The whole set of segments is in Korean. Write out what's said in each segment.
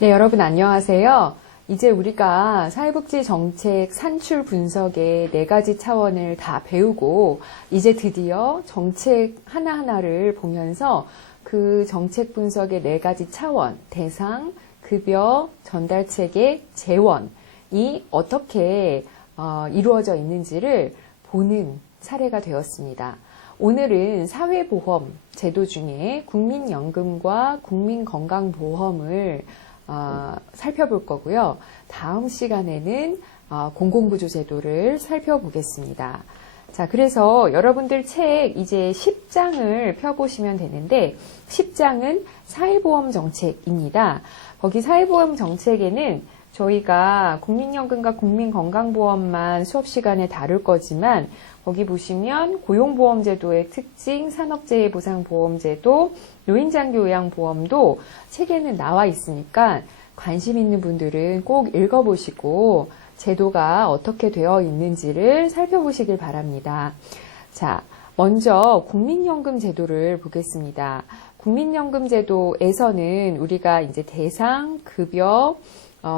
네, 여러분 안녕하세요. 이제 우리가 사회복지 정책 산출 분석의 4가지 차원을 다 배우고 이제 드디어 정책 하나하나를 보면서 그 정책 분석의 4가지 차원, 대상, 급여, 전달체계, 재원이 어떻게 이루어져 있는지를 보는 차례가 되었습니다. 오늘은 사회보험 제도 중에 국민연금과 국민건강보험을 살펴볼 거고요. 다음 시간에는 공공부조 제도를 살펴보겠습니다. 자, 그래서 여러분들 책 이제 10장을 펴보시면 되는데 10장은 사회보험 정책입니다. 거기 사회보험 정책에는 저희가 국민연금과 국민건강보험만 수업 시간에 다룰 거지만 거기 보시면 고용보험제도의 특징, 산업재해보상보험제도, 노인장기요양보험도 책에는 나와 있으니까 관심 있는 분들은 꼭 읽어보시고 제도가 어떻게 되어 있는지를 살펴보시길 바랍니다. 자, 먼저 국민연금 제도를 보겠습니다. 국민연금 제도에서는 우리가 이제 대상, 급여,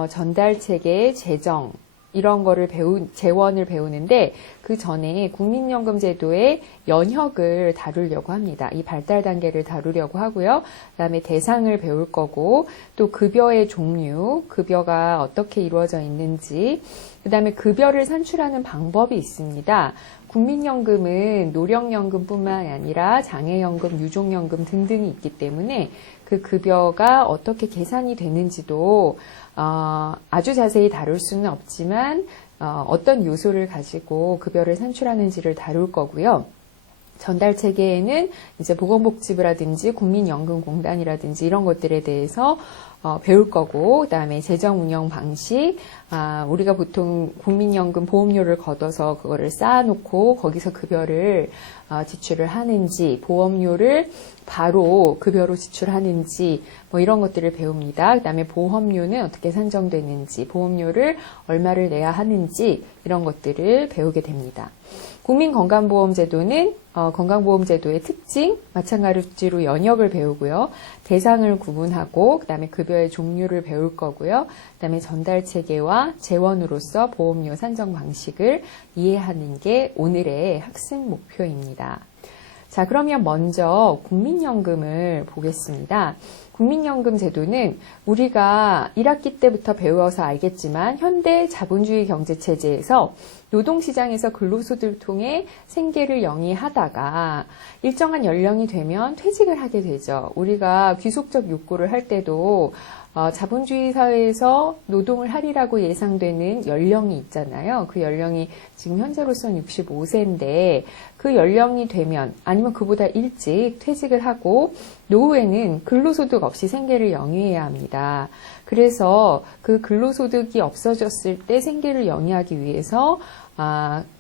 전달체계, 재정 이런 거를 재원을 배우는데 그 전에 국민연금 제도의 연혁을 다루려고 합니다. 이 발달 단계를 다루려고 하고요. 그다음에 대상을 배울 거고 또 급여의 종류, 급여가 어떻게 이루어져 있는지, 그다음에 급여를 산출하는 방법이 있습니다. 국민연금은 노령연금뿐만 아니라 장애연금, 유족연금 등등이 있기 때문에 그 급여가 어떻게 계산이 되는지도 아주 자세히 다룰 수는 없지만 어떤 요소를 가지고 급여를 산출하는지를 다룰 거고요. 전달체계에는 이제 보건복지부라든지 국민연금공단이라든지 이런 것들에 대해서 배울 거고, 그다음에 재정 운영 방식, 우리가 보통 국민연금 보험료를 걷어서 그거를 쌓아놓고 거기서 급여를 지출을 하는지, 보험료를 바로 급여로 지출하는지, 뭐 이런 것들을 배웁니다. 그다음에 보험료는 어떻게 산정되는지, 보험료를 얼마를 내야 하는지 이런 것들을 배우게 됩니다. 국민건강보험제도는 건강보험제도의 특징, 마찬가지로 연역을 배우고요. 대상을 구분하고 그다음에 급여의 종류를 배울 거고요. 그다음에 전달체계와 재원으로서 보험료 산정 방식을 이해하는 게 오늘의 학습 목표입니다. 자, 그러면 먼저 국민연금을 보겠습니다. 국민연금 제도는 우리가 1학기 때부터 배워서 알겠지만 현대 자본주의 경제체제에서 노동시장에서 근로소득을 통해 생계를 영위하다가 일정한 연령이 되면 퇴직을 하게 되죠. 우리가 귀속적 욕구를 할 때도 자본주의 사회에서 노동을 하리라고 예상되는 연령이 있잖아요. 그 연령이 지금 현재로서는 65세인데 그 연령이 되면 아니면 그보다 일찍 퇴직을 하고 노후에는 근로소득 없이 생계를 영위해야 합니다. 그래서 그 근로소득이 없어졌을 때 생계를 영위하기 위해서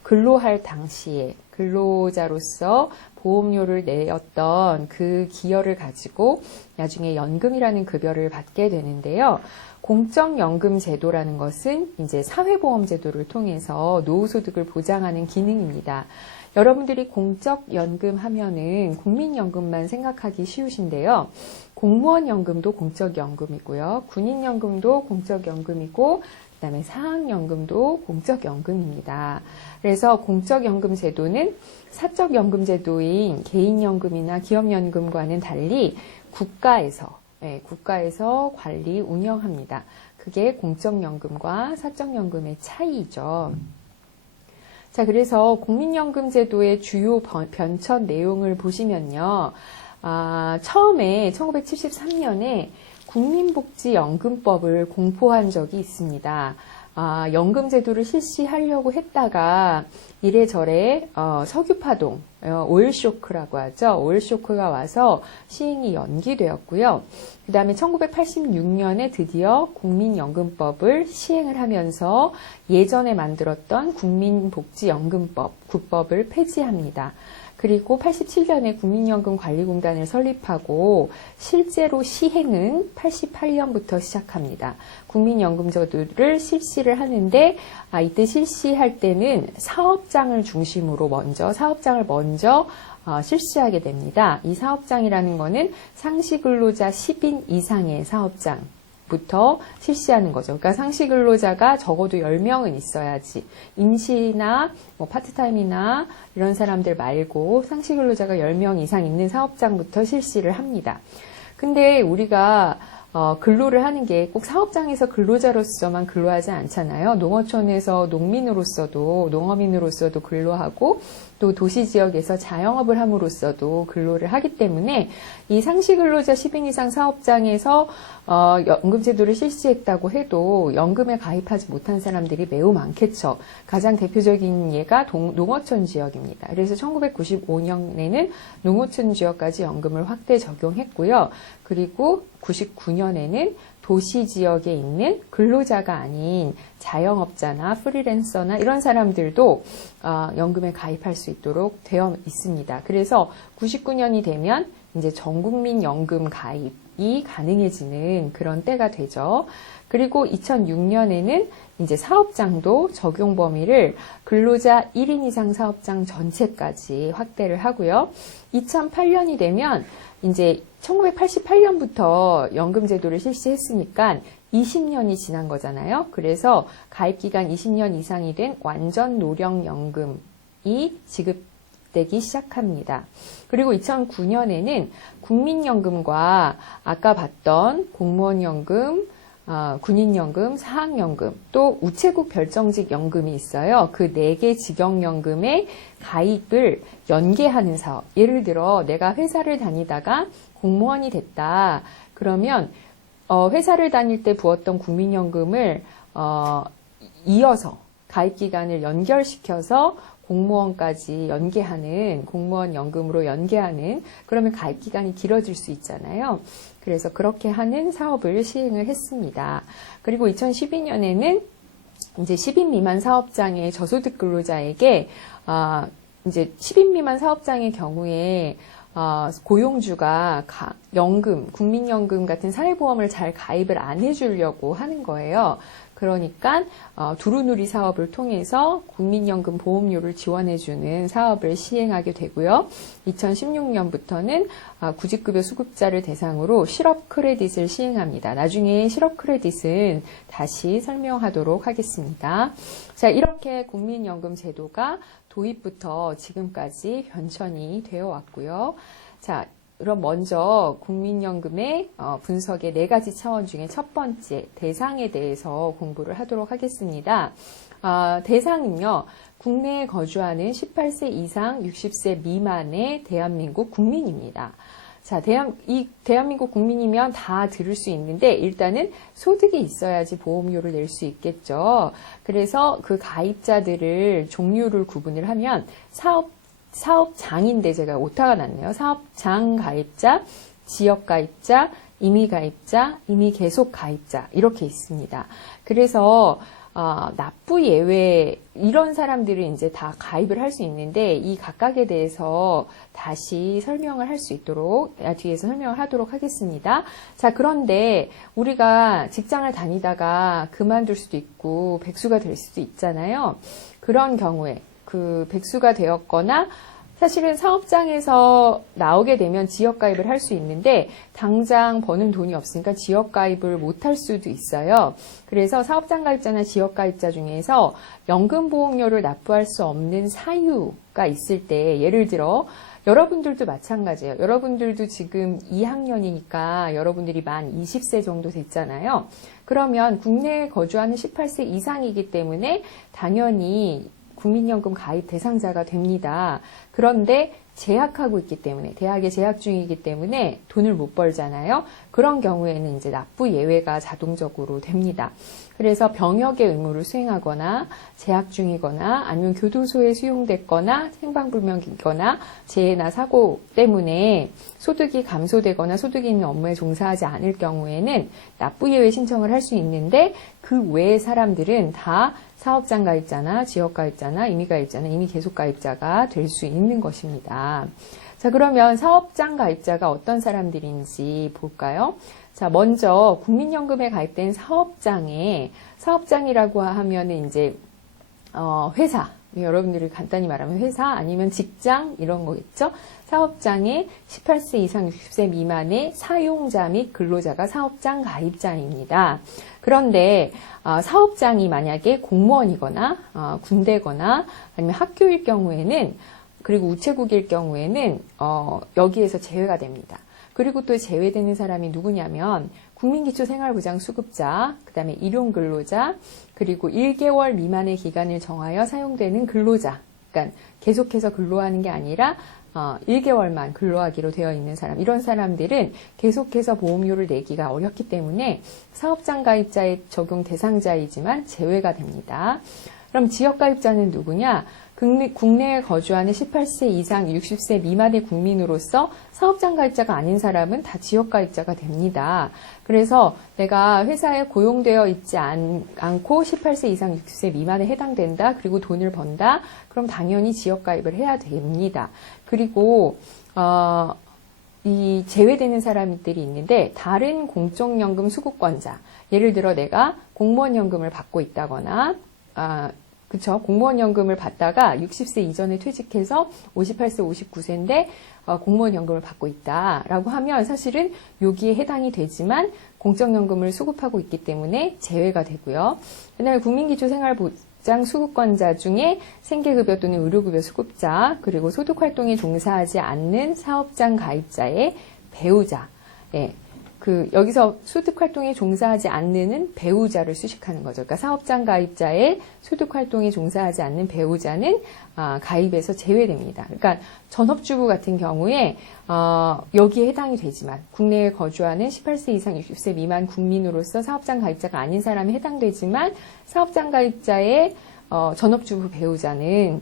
근로할 당시에 근로자로서 보험료를 내었던 그 기여를 가지고 나중에 연금이라는 급여를 받게 되는데요. 공적연금 제도라는 것은 이제 사회보험제도를 통해서 노후소득을 보장하는 기능입니다. 여러분들이 공적연금 하면은 국민연금만 생각하기 쉬우신데요. 공무원연금도 공적연금이고요. 군인연금도 공적연금이고 그다음에 사학연금도 공적연금입니다. 그래서 공적연금 제도는 사적연금 제도인 개인연금이나 기업연금과는 달리 국가에서 관리, 운영합니다. 그게 공적연금과 사적연금의 차이죠. 자, 그래서 국민연금 제도의 주요 변천 내용을 보시면요. 처음에 1973년에 국민복지연금법을 공포한 적이 있습니다. 연금제도를 실시하려고 했다가 이래저래 석유파동, 오일쇼크라고 하죠. 오일쇼크가 와서 시행이 연기되었고요. 그 다음에 1986년에 드디어 국민연금법을 시행을 하면서 예전에 만들었던 국민복지연금법, 국법을 폐지합니다. 그리고 87년에 국민연금관리공단을 설립하고 실제로 시행은 88년부터 시작합니다. 국민연금제도를 실시를 하는데 이때 실시할 때는 사업장을 중심으로 사업장을 먼저 실시하게 됩니다. 이 사업장이라는 거는 상시근로자 10인 이상의 사업장, 부터 실시하는 거죠. 그러니까 상시 근로자가 적어도 10명은 있어야지. 임시나 뭐 파트타임이나 이런 사람들 말고 상시 근로자가 10명 이상 있는 사업장부터 실시를 합니다. 근데 우리가 근로를 하는 게 꼭 사업장에서 근로자로서만 근로하지 않잖아요. 농어촌에서 농어민으로서도 근로하고 또 도시지역에서 자영업을 함으로써도 근로를 하기 때문에 이 상시 근로자 10인 이상 사업장에서 연금제도를 실시했다고 해도 연금에 가입하지 못한 사람들이 매우 많겠죠. 가장 대표적인 예가 농어촌 지역입니다. 그래서 1995년에는 농어촌 지역까지 연금을 확대 적용했고요. 그리고 99년에는 도시 지역에 있는 근로자가 아닌 자영업자나 프리랜서나 이런 사람들도 연금에 가입할 수 있도록 되어 있습니다. 그래서 99년이 되면 이제 전국민 연금 가입이 가능해지는 그런 때가 되죠. 그리고 2006년에는 이제 사업장도 적용 범위를 근로자 1인 이상 사업장 전체까지 확대를 하고요. 2008년이 되면 이제 1988년부터 연금제도를 실시했으니까 20년이 지난 거잖아요. 그래서 가입기간 20년 이상이 된 완전 노령연금이 지급되기 시작합니다. 그리고 2009년에는 국민연금과 아까 봤던 공무원연금, 군인연금, 사학연금, 또 우체국 별정직 연금이 있어요. 그 4개 직영연금의 가입을 연계하는 사업. 예를 들어 내가 회사를 다니다가 공무원이 됐다. 그러면 회사를 다닐 때 부었던 국민연금을 이어서 가입기간을 연결시켜서 공무원까지 연계하는, 공무원 연금으로 연계하는, 그러면 가입기간이 길어질 수 있잖아요. 그래서 그렇게 하는 사업을 시행을 했습니다. 그리고 2012년에는 이제 10인 미만 사업장의 저소득 근로자에게, 이제 10인 미만 사업장의 경우에 고용주가 연금, 국민연금 같은 사회보험을 잘 가입을 안 해주려고 하는 거예요. 그러니까 두루누리 사업을 통해서 국민연금 보험료를 지원해주는 사업을 시행하게 되고요. 2016년부터는 구직급여 수급자를 대상으로 실업 크레딧을 시행합니다. 나중에 실업 크레딧은 다시 설명하도록 하겠습니다. 자, 이렇게 국민연금 제도가 도입부터 지금까지 변천이 되어 왔고요. 자, 그럼 먼저 국민연금의 분석의 4가지 차원 중에 첫 번째 대상에 대해서 공부를 하도록 하겠습니다. 대상은요, 국내에 거주하는 18세 이상 60세 미만의 대한민국 국민입니다. 자, 대한민국 국민이면 다 들을 수 있는데 일단은 소득이 있어야지 보험료를 낼 수 있겠죠. 그래서 그 가입자들을 종류를 구분을 하면 사업장인데 제가 오타가 났네요. 사업장 가입자, 지역 가입자, 임의 가입자, 임의 계속 가입자 이렇게 있습니다. 그래서 납부 예외 이런 사람들은 이제 다 가입을 할 수 있는데 이 각각에 대해서 다시 설명을 할 수 있도록 뒤에서 설명을 하도록 하겠습니다. 자, 그런데 우리가 직장을 다니다가 그만둘 수도 있고 백수가 될 수도 있잖아요. 그런 경우에 그 백수가 되었거나 사실은 사업장에서 나오게 되면 지역가입을 할 수 있는데 당장 버는 돈이 없으니까 지역가입을 못할 수도 있어요. 그래서 사업장 가입자나 지역가입자 중에서 연금보험료를 납부할 수 없는 사유가 있을 때 예를 들어 여러분들도 마찬가지예요. 여러분들도 지금 2학년이니까 여러분들이 만 20세 정도 됐잖아요. 그러면 국내에 거주하는 18세 이상이기 때문에 당연히 국민연금 가입 대상자가 됩니다. 그런데 재학하고 있기 때문에 대학에 재학 중이기 때문에 돈을 못 벌잖아요. 그런 경우에는 이제 납부 예외가 자동적으로 됩니다. 그래서 병역의 의무를 수행하거나 재학 중이거나 아니면 교도소에 수용됐거나 생방불명이거나 재해나 사고 때문에 소득이 감소되거나 소득이 있는 업무에 종사하지 않을 경우에는 납부 예외 신청을 할 수 있는데 그 외의 사람들은 다 사업장 가입자나 지역 가입자나 임의 가입자나 임의 계속 가입자가 될 수 있는 것입니다. 자, 그러면 사업장 가입자가 어떤 사람들인지 볼까요? 자, 먼저 국민연금에 가입된 사업장이라고 하면은 이제 회사, 여러분들이 간단히 말하면 회사 아니면 직장 이런 거겠죠. 사업장에 18세 이상 60세 미만의 사용자 및 근로자가 사업장 가입자입니다. 그런데 사업장이 만약에 공무원이거나 군대거나 아니면 학교일 경우에는, 그리고 우체국일 경우에는 여기에서 제외가 됩니다. 그리고 또 제외되는 사람이 누구냐면 국민기초생활보장수급자, 그 다음에 일용근로자, 그리고 1개월 미만의 기간을 정하여 사용되는 근로자. 그러니까 계속해서 근로하는 게 아니라 1개월만 근로하기로 되어 있는 사람, 이런 사람들은 계속해서 보험료를 내기가 어렵기 때문에 사업장 가입자의 적용 대상자이지만 제외가 됩니다. 그럼 지역가입자는 누구냐? 국내에 거주하는 18세 이상 60세 미만의 국민으로서 사업장 가입자가 아닌 사람은 다 지역가입자가 됩니다. 그래서 내가 회사에 고용되어 있지 않고 18세 이상 60세 미만에 해당된다. 그리고 돈을 번다. 그럼 당연히 지역가입을 해야 됩니다. 그리고 이 제외되는 사람들이 있는데, 다른 공적연금 수급권자, 예를 들어 내가 공무원연금을 받고 있다거나 그쵸. 공무원연금을 받다가 60세 이전에 퇴직해서 58세, 59세인데 공무원연금을 받고 있다라고 하면 사실은 여기에 해당이 되지만 공적연금을 수급하고 있기 때문에 제외가 되고요. 그 다음에 국민기초생활보장 수급권자 중에 생계급여 또는 의료급여 수급자, 그리고 소득활동에 종사하지 않는 사업장 가입자의 배우자. 예. 여기서 소득활동에 종사하지 않는 배우자를 수식하는 거죠. 그러니까 사업장 가입자의 소득활동에 종사하지 않는 배우자는 가입에서 제외됩니다. 그러니까 전업주부 같은 경우에 여기에 해당이 되지만 국내에 거주하는 18세 이상 60세 미만 국민으로서 사업장 가입자가 아닌 사람이 해당되지만 사업장 가입자의 전업주부 배우자는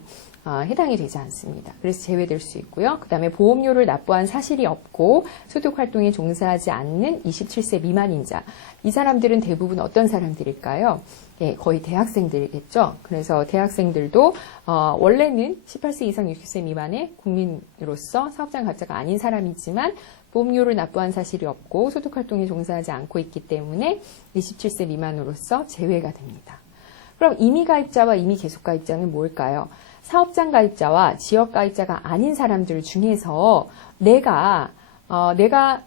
해당이 되지 않습니다. 그래서 제외될 수 있고요. 그 다음에 보험료를 납부한 사실이 없고 소득활동에 종사하지 않는 27세 미만인 자. 이 사람들은 대부분 어떤 사람들일까요? 예, 거의 대학생들이겠죠. 그래서 대학생들도 원래는 18세 이상 60세 미만의 국민으로서 사업장 가입자가 아닌 사람이지만 보험료를 납부한 사실이 없고 소득활동에 종사하지 않고 있기 때문에 27세 미만으로서 제외가 됩니다. 그럼 임의가입자와 임의계속가입자는 뭘까요? 사업장 가입자와 지역 가입자가 아닌 사람들 중에서 내가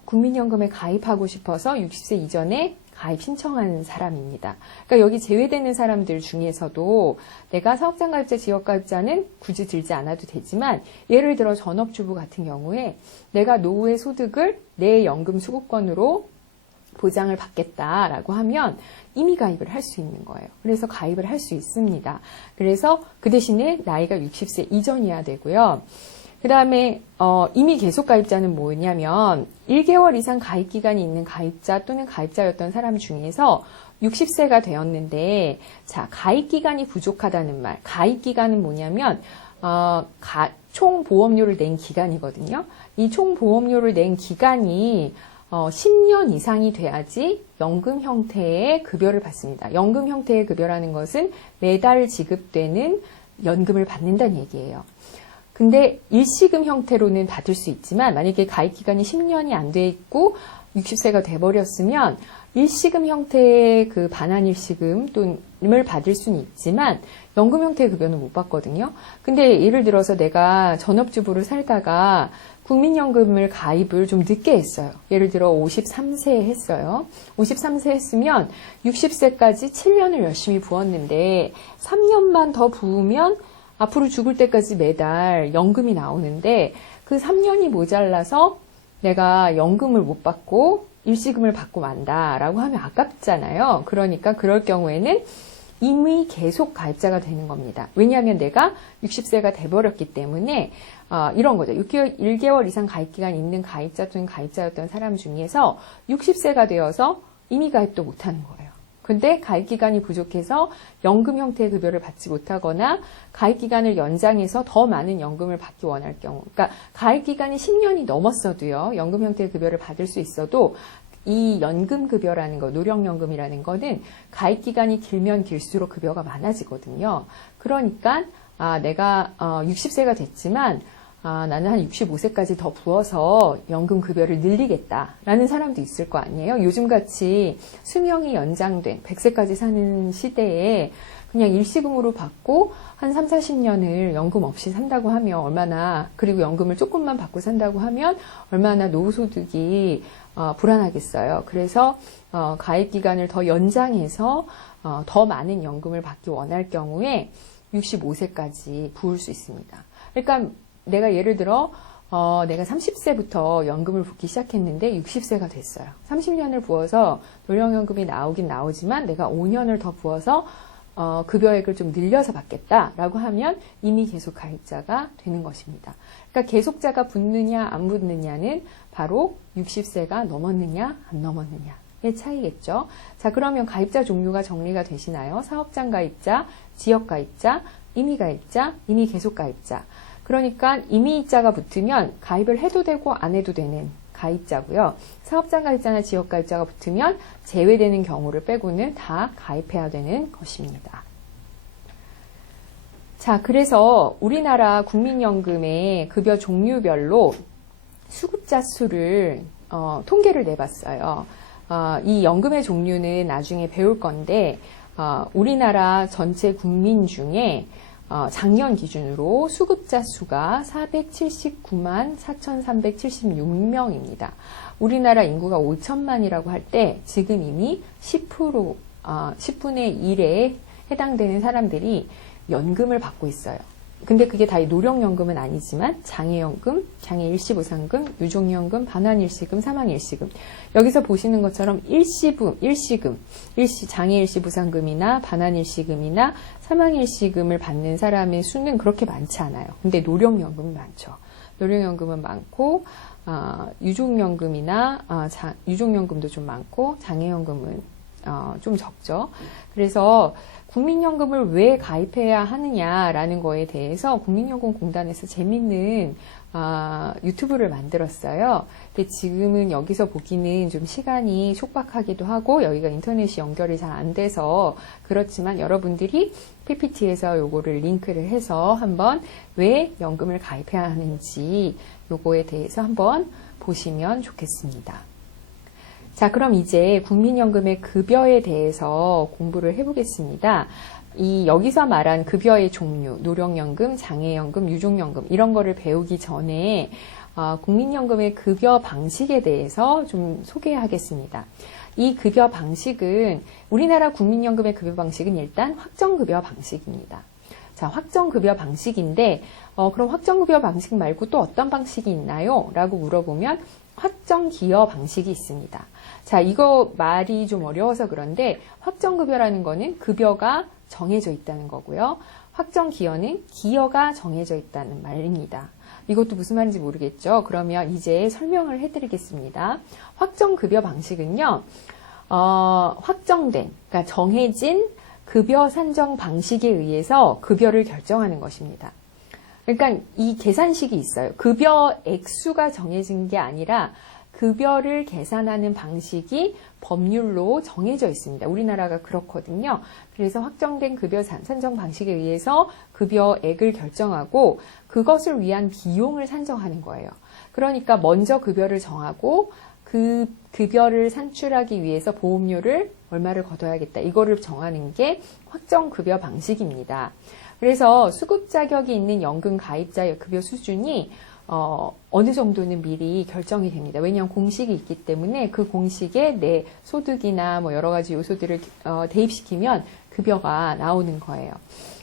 국민연금에 가입하고 싶어서 60세 이전에 가입 신청한 사람입니다. 그러니까 여기 제외되는 사람들 중에서도 내가 사업장 가입자, 지역 가입자는 굳이 들지 않아도 되지만, 예를 들어 전업주부 같은 경우에 내가 노후의 소득을 내 연금 수급권으로 보장을 받겠다라고 하면 이미 가입을 할 수 있는 거예요. 그래서 가입을 할 수 있습니다. 그래서 그 대신에 나이가 60세 이전이어야 되고요. 그 다음에 이미 계속 가입자는 뭐냐면 1개월 이상 가입 기간이 있는 가입자 또는 가입자였던 사람 중에서 60세가 되었는데, 자, 가입 기간이 부족하다는 말. 가입 기간은 뭐냐면 총 보험료를 낸 기간이거든요. 이 총 보험료를 낸 기간이 10년 이상이 돼야지 연금 형태의 급여를 받습니다. 연금 형태의 급여라는 것은 매달 지급되는 연금을 받는다는 얘기예요. 근데 일시금 형태로는 받을 수 있지만, 만약에 가입 기간이 10년이 안 돼 있고 60세가 돼버렸으면 일시금 형태의 그 반환일시금을 받을 수는 있지만 연금 형태의 급여는 못 받거든요. 근데 예를 들어서 내가 전업주부를 살다가 국민연금을 가입을 좀 늦게 했어요. 예를 들어 53세에 했어요. 53세 했으면 60세까지 7년을 열심히 부었는데 3년만 더 부으면 앞으로 죽을 때까지 매달 연금이 나오는데, 그 3년이 모자라서 내가 연금을 못 받고 일시금을 받고 만다라고 하면 아깝잖아요. 그러니까 그럴 경우에는 이미 계속 가입자가 되는 겁니다. 왜냐하면 내가 60세가 돼버렸기 때문에 이런 거죠. 1개월 이상 가입 기간 있는 가입자 또는 가입자였던 사람 중에서 60세가 되어서 이미 가입도 못하는 거예요. 근데 가입 기간이 부족해서 연금 형태의 급여를 받지 못하거나 가입 기간을 연장해서 더 많은 연금을 받기 원할 경우, 그러니까 가입 기간이 10년이 넘었어도요, 연금 형태의 급여를 받을 수 있어도 이 연금급여라는 거, 노령연금이라는 거는 가입 기간이 길면 길수록 급여가 많아지거든요. 그러니까 내가 60세가 됐지만 나는 한 65세까지 더 부어서 연금급여를 늘리겠다라는 사람도 있을 거 아니에요. 요즘같이 수명이 연장된 100세까지 사는 시대에 그냥 일시금으로 받고 한 3, 40년을 연금 없이 산다고 하면 얼마나, 그리고 연금을 조금만 받고 산다고 하면 얼마나 노후소득이 불안하겠어요. 그래서 가입 기간을 더 연장해서 더 많은 연금을 받기 원할 경우에 65세까지 부을 수 있습니다. 그러니까 내가 예를 들어 내가 30세부터 연금을 붓기 시작했는데 60세가 됐어요. 30년을 부어서 노령연금이 나오긴 나오지만 내가 5년을 더 부어서 급여액을 좀 늘려서 받겠다라고 하면 이미 계속 가입자가 되는 것입니다. 그러니까 계속자가 붙느냐 안 붙느냐는 바로 60세가 넘었느냐 안 넘었느냐의 차이겠죠. 자, 그러면 가입자 종류가 정리가 되시나요? 사업장 가입자, 지역 가입자, 임의 가입자, 임의 계속 가입자. 그러니까 임의자가 붙으면 가입을 해도 되고 안 해도 되는 가입자고요. 사업장 가입자나 지역 가입자가 붙으면 제외되는 경우를 빼고는 다 가입해야 되는 것입니다. 자, 그래서 우리나라 국민연금의 급여 종류별로 수급자 수를 통계를 내봤어요. 이 연금의 종류는 나중에 배울 건데 우리나라 전체 국민 중에 작년 기준으로 수급자 수가 479만 4,376명입니다. 우리나라 인구가 5천만이라고 할 때 지금 이미 10%, 10분의 1에 해당되는 사람들이 연금을 받고 있어요. 근데 그게 다 노령연금은 아니지만 장애연금, 장애일시보상금, 유족연금, 반환일시금, 사망일시금. 여기서 보시는 것처럼 장애일시보상금이나 반환일시금이나 사망일시금을 받는 사람의 수는 그렇게 많지 않아요. 근데 노령연금은 많죠. 노령연금은 많고 유족연금도 좀 많고 장애연금은 좀 적죠. 그래서 국민연금을 왜 가입해야 하느냐라는 거에 대해서 국민연금공단에서 재밌는 유튜브를 만들었어요. 근데 지금은 여기서 보기는 좀 시간이 촉박하기도 하고 여기가 인터넷이 연결이 잘 안 돼서 그렇지만 여러분들이 PPT에서 요거를 링크를 해서 한번 왜 연금을 가입해야 하는지 요거에 대해서 한번 보시면 좋겠습니다. 자, 그럼 이제 국민연금의 급여에 대해서 공부를 해보겠습니다. 여기서 말한 급여의 종류, 노령연금, 장애연금, 유족연금 이런 거를 배우기 전에 국민연금의 급여 방식에 대해서 좀 소개하겠습니다. 이 급여 방식은 우리나라 국민연금의 급여 방식은 일단 확정급여 방식입니다. 자, 확정급여 방식인데 그럼 확정급여 방식 말고 또 어떤 방식이 있나요? 라고 물어보면 확정기여 방식이 있습니다. 자, 이거 말이 좀 어려워서 그런데 확정급여라는 거는 급여가 정해져 있다는 거고요. 확정기여는 기여가 정해져 있다는 말입니다. 이것도 무슨 말인지 모르겠죠? 그러면 이제 설명을 해드리겠습니다. 확정급여 방식은요, 그러니까 정해진 급여 산정 방식에 의해서 급여를 결정하는 것입니다. 그러니까 이 계산식이 있어요. 급여 액수가 정해진 게 아니라 급여를 계산하는 방식이 법률로 정해져 있습니다. 우리나라가 그렇거든요. 그래서 확정된 급여 산정 방식에 의해서 급여액을 결정하고 그것을 위한 비용을 산정하는 거예요. 그러니까 먼저 급여를 정하고 그 급여를 산출하기 위해서 보험료를 얼마를 걷어야겠다. 이거를 정하는 게 확정급여 방식입니다. 그래서 수급 자격이 있는 연금 가입자의 급여 수준이 어느 정도는 미리 결정이 됩니다. 왜냐하면 공식이 있기 때문에 그 공식에 내 소득이나 뭐 여러 가지 요소들을 대입시키면 급여가 나오는 거예요.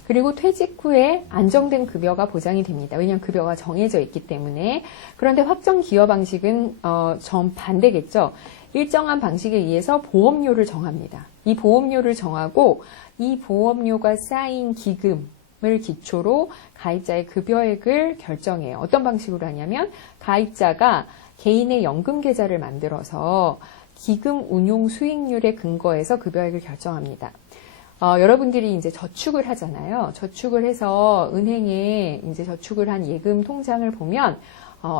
그리고 퇴직 후에 안정된 급여가 보장이 됩니다. 왜냐하면 급여가 정해져 있기 때문에. 그런데 확정 기여 방식은 정반대겠죠. 일정한 방식에 의해서 보험료를 정합니다. 이 보험료를 정하고 이 보험료가 쌓인 기금을 기초로 가입자의 급여액을 결정해요. 어떤 방식으로 하냐면 가입자가 개인의 연금 계좌를 만들어서 기금 운용 수익률에 근거해서 급여액을 결정합니다. 여러분들이 이제 저축을 하잖아요. 저축을 해서 은행에 이제 저축을 한 예금 통장을 보면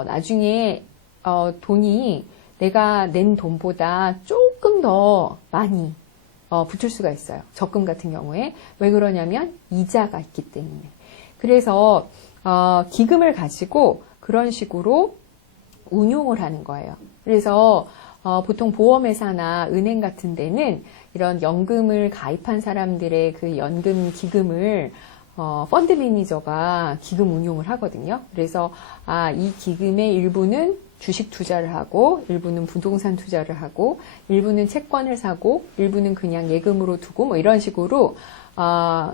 나중에 돈이 내가 낸 돈보다 조금 더 많이 붙을 수가 있어요. 적금 같은 경우에. 왜 그러냐면 이자가 있기 때문에. 그래서 기금을 가지고 그런 식으로 운용을 하는 거예요. 그래서 보통 보험회사나 은행 같은 데는 이런 연금을 가입한 사람들의 그 연금 기금을 펀드 매니저가 기금 운용을 하거든요. 그래서 이 기금의 일부는 주식 투자를 하고, 일부는 부동산 투자를 하고, 일부는 채권을 사고, 일부는 그냥 예금으로 두고, 뭐 이런 식으로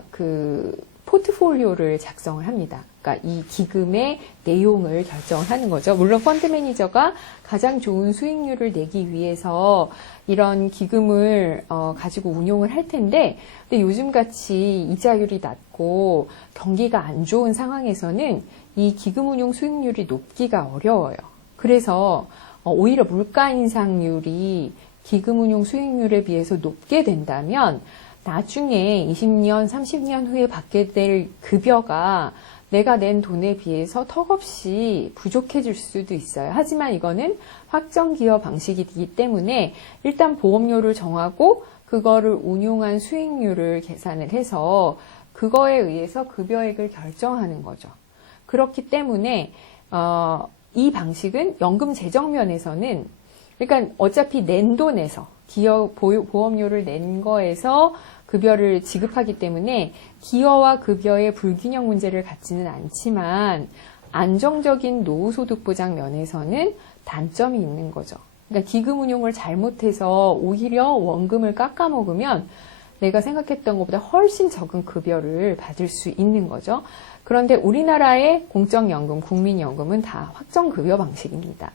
그 포트폴리오를 작성을 합니다. 그러니까 이 기금의 내용을 결정을 하는 거죠. 물론 펀드 매니저가 가장 좋은 수익률을 내기 위해서 이런 기금을 가지고 운용을 할 텐데, 근데 요즘같이 이자율이 낮고 경기가 안 좋은 상황에서는 이 기금 운용 수익률이 높기가 어려워요. 그래서 오히려 물가 인상률이 기금 운용 수익률에 비해서 높게 된다면 나중에 20년, 30년 후에 받게 될 급여가 내가 낸 돈에 비해서 턱없이 부족해질 수도 있어요. 하지만 이거는 확정기여 방식이기 때문에 일단 보험료를 정하고 그거를 운용한 수익률을 계산을 해서 그거에 의해서 급여액을 결정하는 거죠. 그렇기 때문에 이 방식은 연금 재정 면에서는, 그러니까 어차피 낸 돈에서 보험료를 낸 거에서 급여를 지급하기 때문에 기여와 급여의 불균형 문제를 갖지는 않지만 안정적인 노후소득 보장 면에서는 단점이 있는 거죠. 그러니까 기금 운용을 잘못해서 오히려 원금을 깎아먹으면 내가 생각했던 것보다 훨씬 적은 급여를 받을 수 있는 거죠. 그런데 우리나라의 공적연금, 국민연금은 다 확정급여 방식입니다.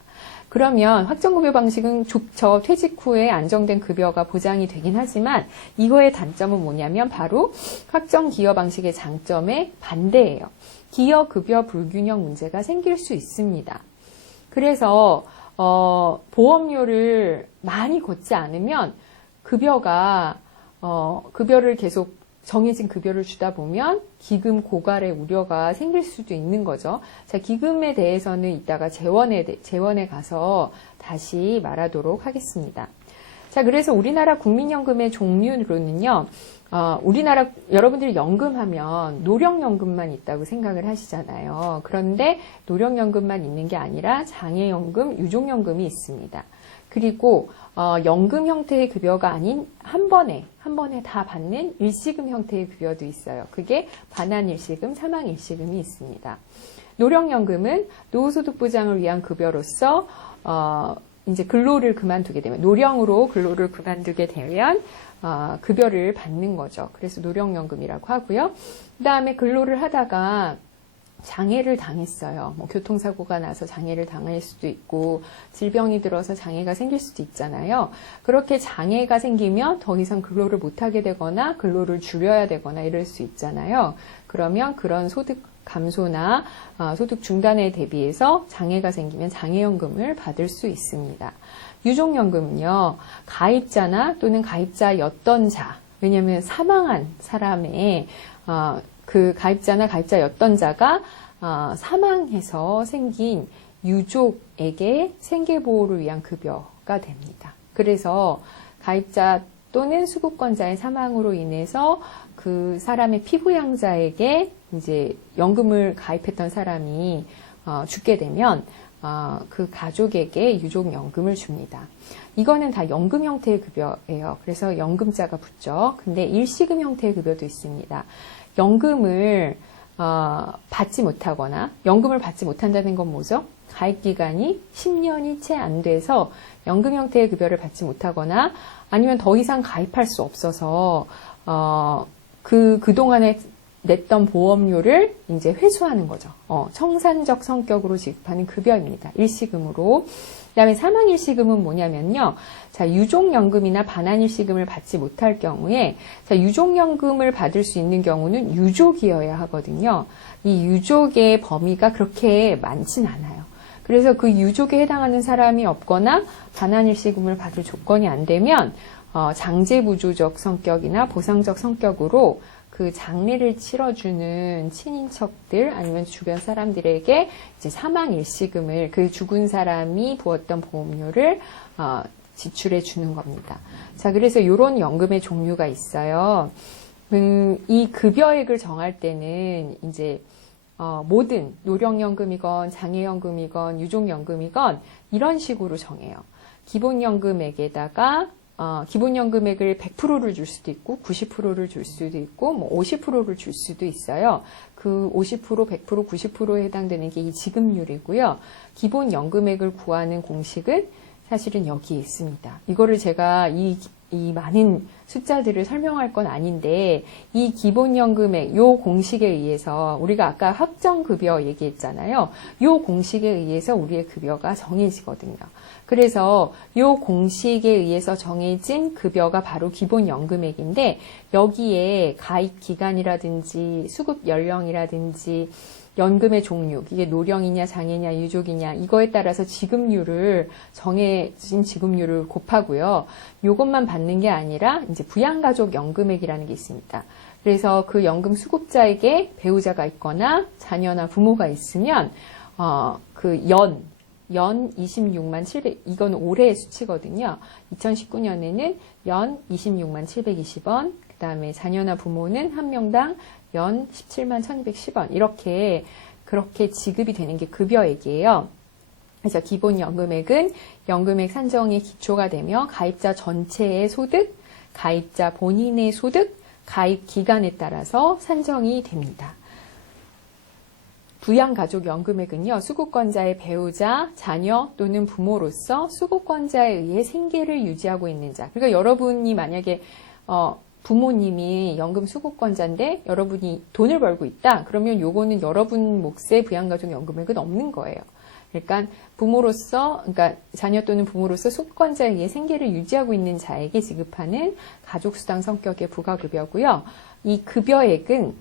그러면 확정급여 방식은 좋죠. 퇴직 후에 안정된 급여가 보장이 되긴 하지만 이거의 단점은 뭐냐면 바로 확정기여 방식의 장점에 반대예요. 기여급여 불균형 문제가 생길 수 있습니다. 그래서 보험료를 많이 걷지 않으면 급여를 계속 정해진 급여를 주다 보면 기금 고갈의 우려가 생길 수도 있는 거죠. 자, 기금에 대해서는 이따가 재원에 가서 다시 말하도록 하겠습니다. 자, 그래서 우리나라 국민연금의 종류로는요, 우리나라 여러분들이 연금하면 노령연금만 있다고 생각을 하시잖아요. 그런데 노령연금만 있는 게 아니라 장애연금, 유족연금이 있습니다. 그리고 연금 형태의 급여가 아닌 한 번에 다 받는 일시금 형태의 급여도 있어요. 그게 반환일시금, 사망일시금이 있습니다. 노령연금은 노후소득 보장을 위한 급여로서 이제 근로를 그만두게 되면, 노령으로 근로를 그만두게 되면 급여를 받는 거죠. 그래서 노령연금이라고 하고요. 그 다음에 근로를 하다가 장애를 당했어요. 뭐 교통사고가 나서 장애를 당할 수도 있고 질병이 들어서 장애가 생길 수도 있잖아요. 그렇게 장애가 생기면 더 이상 근로를 못하게 되거나 근로를 줄여야 되거나 이럴 수 있잖아요. 그러면 그런 소득 감소나 소득 중단에 대비해서 장애가 생기면 장애연금을 받을 수 있습니다. 유족연금은요, 가입자나 또는 가입자였던 자, 왜냐하면 사망한 사람의 그 가입자나 가입자였던 자가 사망해서 생긴 유족에게 생계보호를 위한 급여가 됩니다. 그래서 가입자 또는 수급권자의 사망으로 인해서 그 사람의 피부양자에게 이제 연금을 가입했던 사람이 죽게 되면 그 가족에게 유족연금을 줍니다. 이거는 다 연금 형태의 급여예요. 그래서 연금자가 붙죠. 근데 일시금 형태의 급여도 있습니다. 연금을 받지 못하거나, 연금을 받지 못한다는 건 뭐죠? 가입기간이 10년이 채 안 돼서 연금 형태의 급여를 받지 못하거나, 아니면 더 이상 가입할 수 없어서 그동안에 냈던 보험료를 이제 회수하는 거죠. 청산적 성격으로 지급하는 급여입니다. 일시금으로. 그 다음에 사망일시금은 뭐냐면요. 자, 유족연금이나 반환일시금을 받지 못할 경우에, 자, 유족연금을 받을 수 있는 경우는 유족이어야 하거든요. 이 유족의 범위가 그렇게 많진 않아요. 그래서 그 유족에 해당하는 사람이 없거나 반환일시금을 받을 조건이 안 되면 장제부조적 성격이나 보상적 성격으로 그 장례를 치러주는 친인척들 아니면 주변 사람들에게 이제 사망일시금을, 그 죽은 사람이 부었던 보험료를 지출해 주는 겁니다. 자, 그래서 이런 연금의 종류가 있어요. 이 급여액을 정할 때는 이제 모든 노령연금이건 장애연금이건 유족연금이건 이런 식으로 정해요. 기본연금액에다가 기본연금액을 100%를 줄 수도 있고 90%를 줄 수도 있고 뭐 50%를 줄 수도 있어요. 그 50%, 100%, 90%에 해당되는 게 이 지급률이고요. 기본연금액을 구하는 공식은 사실은 여기에 있습니다. 이거를 제가 이 많은 숫자들을 설명할 건 아닌데 이 기본연금액 요 공식에 의해서 우리가 아까 확정급여 얘기했잖아요. 요 공식에 의해서 우리의 급여가 정해지거든요. 그래서 요 공식에 의해서 정해진 급여가 바로 기본연금액인데 여기에 가입 기간이라든지 수급 연령이라든지 연금의 종류, 이게 노령이냐 장애냐 유족이냐 이거에 따라서 지급률을 정해진 지급률을 곱하고요. 요것만 받는 게 아니라 이제 부양가족 연금액이라는 게 있습니다. 그래서 그 연금 수급자에게 배우자가 있거나 자녀나 부모가 있으면 그 연 26만 700, 이건 올해의 수치거든요. 2019년에는 연 26만 720원, 그 다음에 자녀나 부모는 한 명당 연 17만 1210원, 그렇게 지급이 되는 게 급여액이에요. 그래서 기본연금액은 연금액 산정의 기초가 되며 가입자 전체의 소득, 가입자 본인의 소득, 가입 기간에 따라서 산정이 됩니다. 부양가족연금액은요, 수급권자의 배우자, 자녀 또는 부모로서 수급권자에 의해 생계를 유지하고 있는 자. 그러니까 여러분이 만약에 부모님이 연금 수급권자인데 여러분이 돈을 벌고 있다. 그러면 요거는 여러분 몫의 부양가족연금액은 없는 거예요. 그러니까 그러니까 자녀 또는 부모로서 수급권자에 의해 생계를 유지하고 있는 자에게 지급하는 가족수당 성격의 부가급여고요. 이 급여액은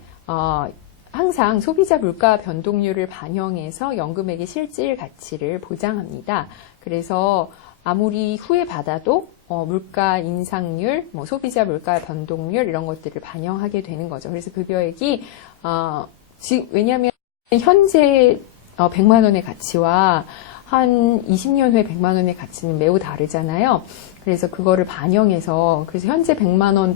항상 소비자 물가 변동률을 반영해서 연금액의 실질 가치를 보장합니다. 그래서 아무리 후에 받아도 물가 인상률, 소비자 물가 변동률 이런 것들을 반영하게 되는 거죠. 그래서 급여액이 왜냐하면 현재 100만 원의 가치와 한 20년 후에 100만 원의 가치는 매우 다르잖아요. 그래서 그거를 반영해서 그래서 현재 100만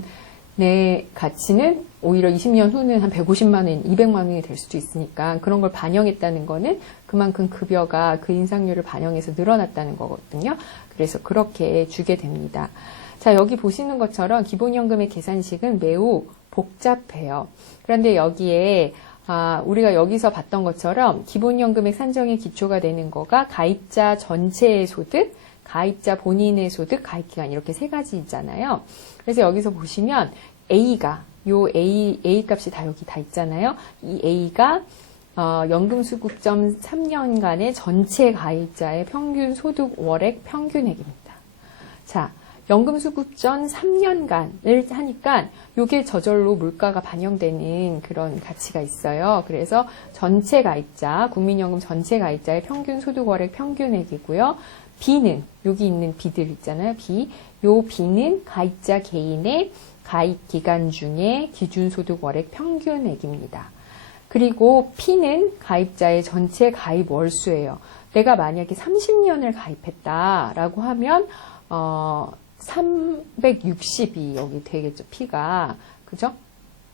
원의 가치는 오히려 20년 후는 한 150만 원, 200만 원이 될 수도 있으니까 그런 걸 반영했다는 거는 그만큼 급여가 그 인상률을 반영해서 늘어났다는 거거든요. 그래서 그렇게 주게 됩니다. 자, 여기 보시는 것처럼 기본연금의 계산식은 매우 복잡해요. 그런데 여기에 우리가 여기서 봤던 것처럼 기본연금액 산정의 기초가 되는 거가 가입자 전체의 소득, 가입자 본인의 소득, 가입기간 이렇게 세 가지 있잖아요. 그래서 여기서 보시면 A가 A 값이 다 여기 다 있잖아요. 이 A가 연금수급점 3년간의 전체 가입자의 평균 소득 월액 평균액입니다. 자, 연금수급 전 3년간을 하니까 요게 저절로 물가가 반영되는 그런 가치가 있어요. 그래서 전체 가입자, 국민연금 전체 가입자의 평균 소득 월액 평균액이고요. B는 여기 있는 B들 있잖아요. 요 B는 가입자 개인의 가입 기간 중에 기준소득 월액 평균액입니다. 그리고 P는 가입자의 전체 가입 월수예요. 내가 만약에 30년을 가입했다라고 하면 360이 여기 되겠죠. P가. 그죠?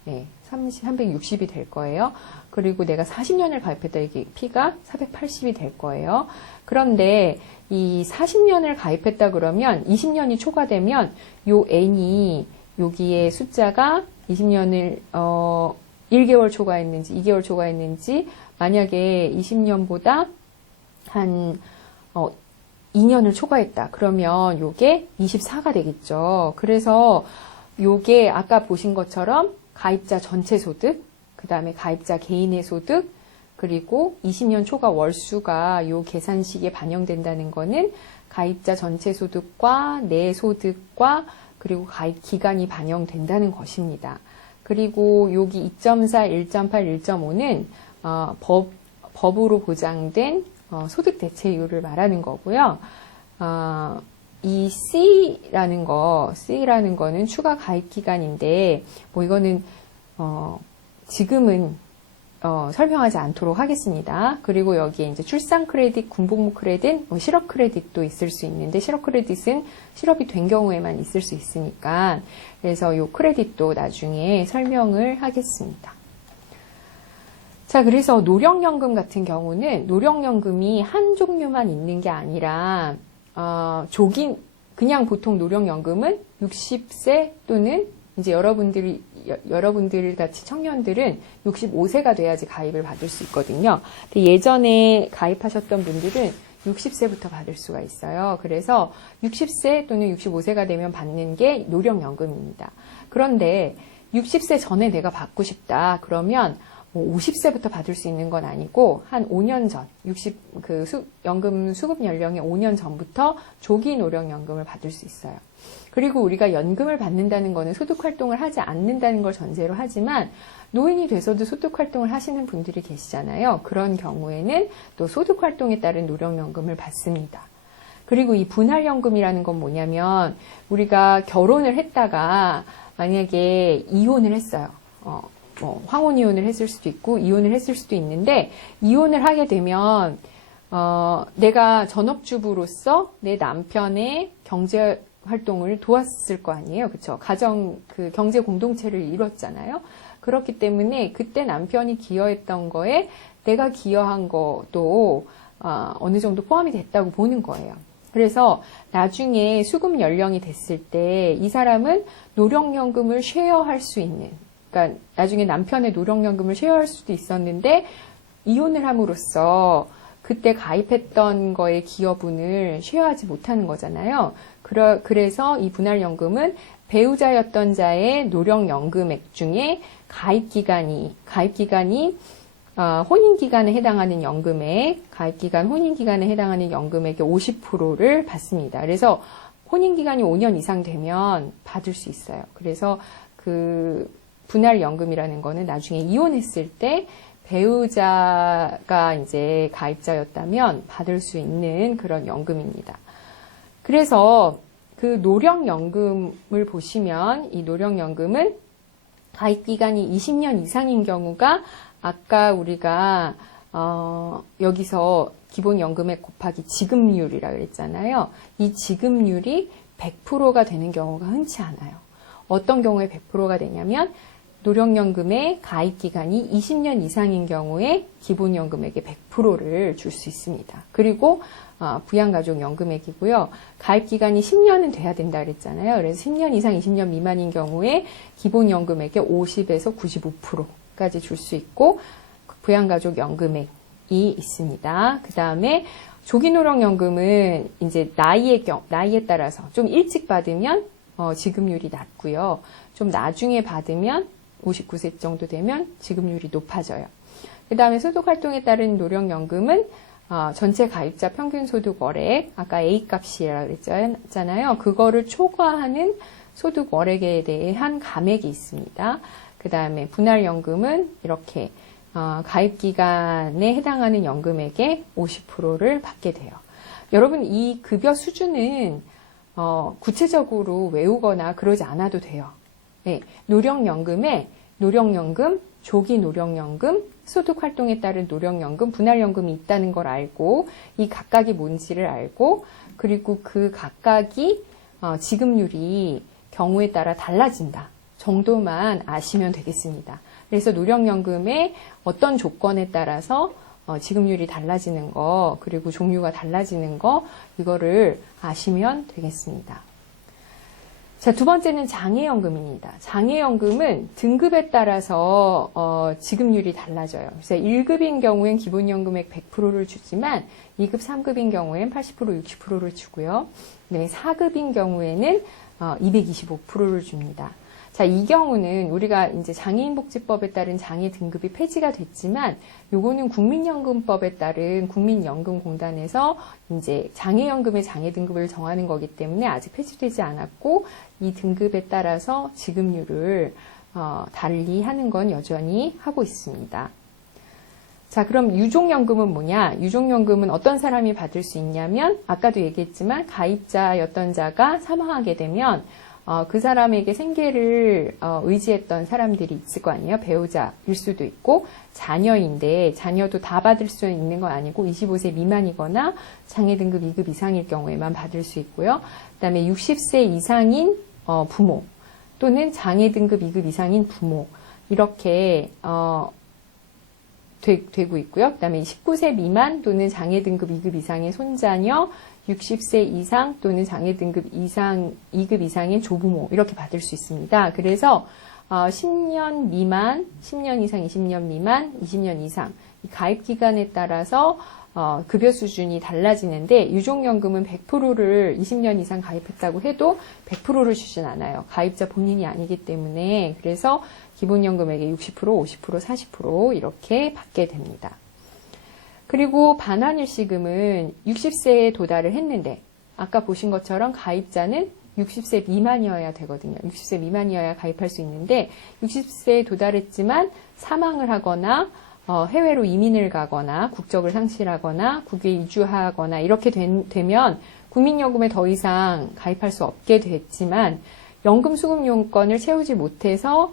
네. 360이 될 거예요. 그리고 내가 40년을 가입했다. 이게 P가 480이 될 거예요. 그런데 이 40년을 가입했다 그러면 20년이 초과되면 요 N이 여기에 숫자가 20년을 1개월 초과했는지 2개월 초과했는지 만약에 20년보다 한 2년을 초과했다. 그러면 요게 24가 되겠죠. 그래서 요게 아까 보신 것처럼 가입자 전체 소득, 그 다음에 가입자 개인의 소득, 그리고 20년 초과 월수가 요 계산식에 반영된다는 거는 가입자 전체 소득과 내 소득과 그리고 가입 기간이 반영된다는 것입니다. 그리고 여기 2.4, 1.8, 1.5는 법으로 보장된 소득 대체율을 말하는 거고요. 이 C라는 거는 추가 가입 기간인데 이거는 지금은 설명하지 않도록 하겠습니다. 그리고 여기에 이제 출산 크레딧, 군복무 크레딧, 실업 크레딧도 있을 수 있는데 실업 크레딧은 실업이 된 경우에만 있을 수 있으니까 그래서 요 크레딧도 나중에 설명을 하겠습니다. 자, 그래서 노령연금 같은 경우는 노령연금이 한 종류만 있는 게 아니라 그냥 보통 노령연금은 60세 또는 이제 여러분들 같이 청년들은 65세가 돼야지 가입을 받을 수 있거든요. 근데 예전에 가입하셨던 분들은 60세부터 받을 수가 있어요. 그래서 60세 또는 65세가 되면 받는 게 노령연금입니다. 그런데 60세 전에 내가 받고 싶다. 그러면 뭐 50세부터 받을 수 있는 건 아니고 한 5년 전, 연금 수급 연령의 5년 전부터 조기 노령연금을 받을 수 있어요. 그리고 우리가 연금을 받는다는 거는 소득활동을 하지 않는다는 걸 전제로 하지만 노인이 돼서도 소득활동을 하시는 분들이 계시잖아요. 그런 경우에는 또 소득활동에 따른 노령연금을 받습니다. 그리고 이 분할연금이라는 건 뭐냐면 우리가 결혼을 했다가 만약에 이혼을 했어요. 황혼이혼을 했을 수도 있고 이혼을 했을 수도 있는데 이혼을 하게 되면 내가 전업주부로서 내 남편의 경제 활동을 도왔을 거 아니에요. 그렇죠? 경제 공동체를 이뤘잖아요. 그렇기 때문에 그때 남편이 기여했던 거에 내가 기여한 것도 어느 정도 포함이 됐다고 보는 거예요. 그래서 나중에 수급 연령이 됐을 때 이 사람은 노령연금을 쉐어할 수 있는, 그러니까 나중에 남편의 노령연금을 쉐어할 수도 있었는데 이혼을 함으로써 그때 가입했던 거의 기여분을 쉐어하지 못하는 거잖아요. 그래서 이 분할연금은 배우자였던 자의 노령연금액 중에 가입기간이 혼인기간에 해당하는 연금액, 가입기간 혼인기간에 해당하는 연금액의 50%를 받습니다. 그래서 혼인기간이 5년 이상 되면 받을 수 있어요. 그래서 그 분할연금이라는 거는 나중에 이혼했을 때 배우자가 이제 가입자였다면 받을 수 있는 그런 연금입니다. 그래서 그 노령연금을 보시면 이 노령연금은 가입기간이 20년 이상인 경우가 아까 우리가 여기서 기본연금액 곱하기 지급률이라고 그랬잖아요. 이 지급률이 100%가 되는 경우가 흔치 않아요. 어떤 경우에 100%가 되냐면 노령연금의 가입기간이 20년 이상인 경우에 기본연금액의 100%를 줄 수 있습니다. 그리고 부양가족연금액이고요. 가입기간이 10년은 돼야 된다 그랬잖아요. 그래서 10년 이상 20년 미만인 경우에 기본연금액의 50에서 95%까지 줄 수 있고 부양가족연금액이 있습니다. 그 다음에 조기노령연금은 이제 나이에 따라서 좀 일찍 받으면 지급률이 낮고요. 좀 나중에 받으면 59세 정도 되면 지급률이 높아져요. 그 다음에 소득활동에 따른 노령연금은 전체 가입자 평균 소득 월액, 아까 A값이라고 그랬잖아요. 그거를 초과하는 소득 월액에 대한 감액이 있습니다. 그 다음에 분할연금은 이렇게 가입기간에 해당하는 연금액의 50%를 받게 돼요. 여러분 이 급여 수준은 구체적으로 외우거나 그러지 않아도 돼요. 네, 노령연금, 조기 노령연금, 소득활동에 따른 노령연금, 분할연금이 있다는 걸 알고 이 각각이 뭔지를 알고 그리고 그 각각이 지급률이 경우에 따라 달라진다 정도만 아시면 되겠습니다. 그래서 노령연금의 어떤 조건에 따라서 지급률이 달라지는 거 그리고 종류가 달라지는 거 이거를 아시면 되겠습니다. 자, 두 번째는 장애연금입니다. 장애연금은 등급에 따라서 지급률이 달라져요. 그래서 1급인 경우엔 기본연금액 100%를 주지만 2급, 3급인 경우엔 80%, 60%를 주고요. 네, 4급인 경우에는 225%를 줍니다. 자, 이 경우는 우리가 이제 장애인복지법에 따른 장애 등급이 폐지가 됐지만 요거는 국민연금법에 따른 국민연금공단에서 이제 장애연금의 장애 등급을 정하는 거기 때문에 아직 폐지되지 않았고 이 등급에 따라서 지급률을 달리 하는 건 여전히 하고 있습니다. 자, 그럼 유족연금은 뭐냐? 유족연금은 어떤 사람이 받을 수 있냐면 아까도 얘기했지만 가입자였던 자가 사망하게 되면 그 사람에게 생계를 의지했던 사람들이 있을 거 아니에요. 배우자일 수도 있고 자녀인데 자녀도 다 받을 수 있는 건 아니고 25세 미만이거나 장애 등급 2급 이상일 경우에만 받을 수 있고요. 그다음에 60세 이상인 부모 또는 장애 등급 2급 이상인 부모 이렇게 되고 있고요. 그다음에 19세 미만 또는 장애 등급 2급 이상의 손자녀, 60세 이상 또는 장애 등급 2급 이상의 조부모 이렇게 받을 수 있습니다. 그래서 10년 미만, 10년 이상, 20년 미만, 20년 이상 가입 기간에 따라서 급여 수준이 달라지는데 유족연금은 100%를 20년 이상 가입했다고 해도 100%를 주진 않아요. 가입자 본인이 아니기 때문에. 그래서 기본연금액의 60%, 50%, 40% 이렇게 받게 됩니다. 그리고 반환일시금은 60세에 도달을 했는데 아까 보신 것처럼 가입자는 60세 미만이어야 되거든요. 60세 미만이어야 가입할 수 있는데 60세에 도달했지만 사망을 하거나 해외로 이민을 가거나 국적을 상실하거나 국외 이주하거나 이렇게 되면 국민연금에 더 이상 가입할 수 없게 됐지만 연금 수급 요건을 채우지 못해서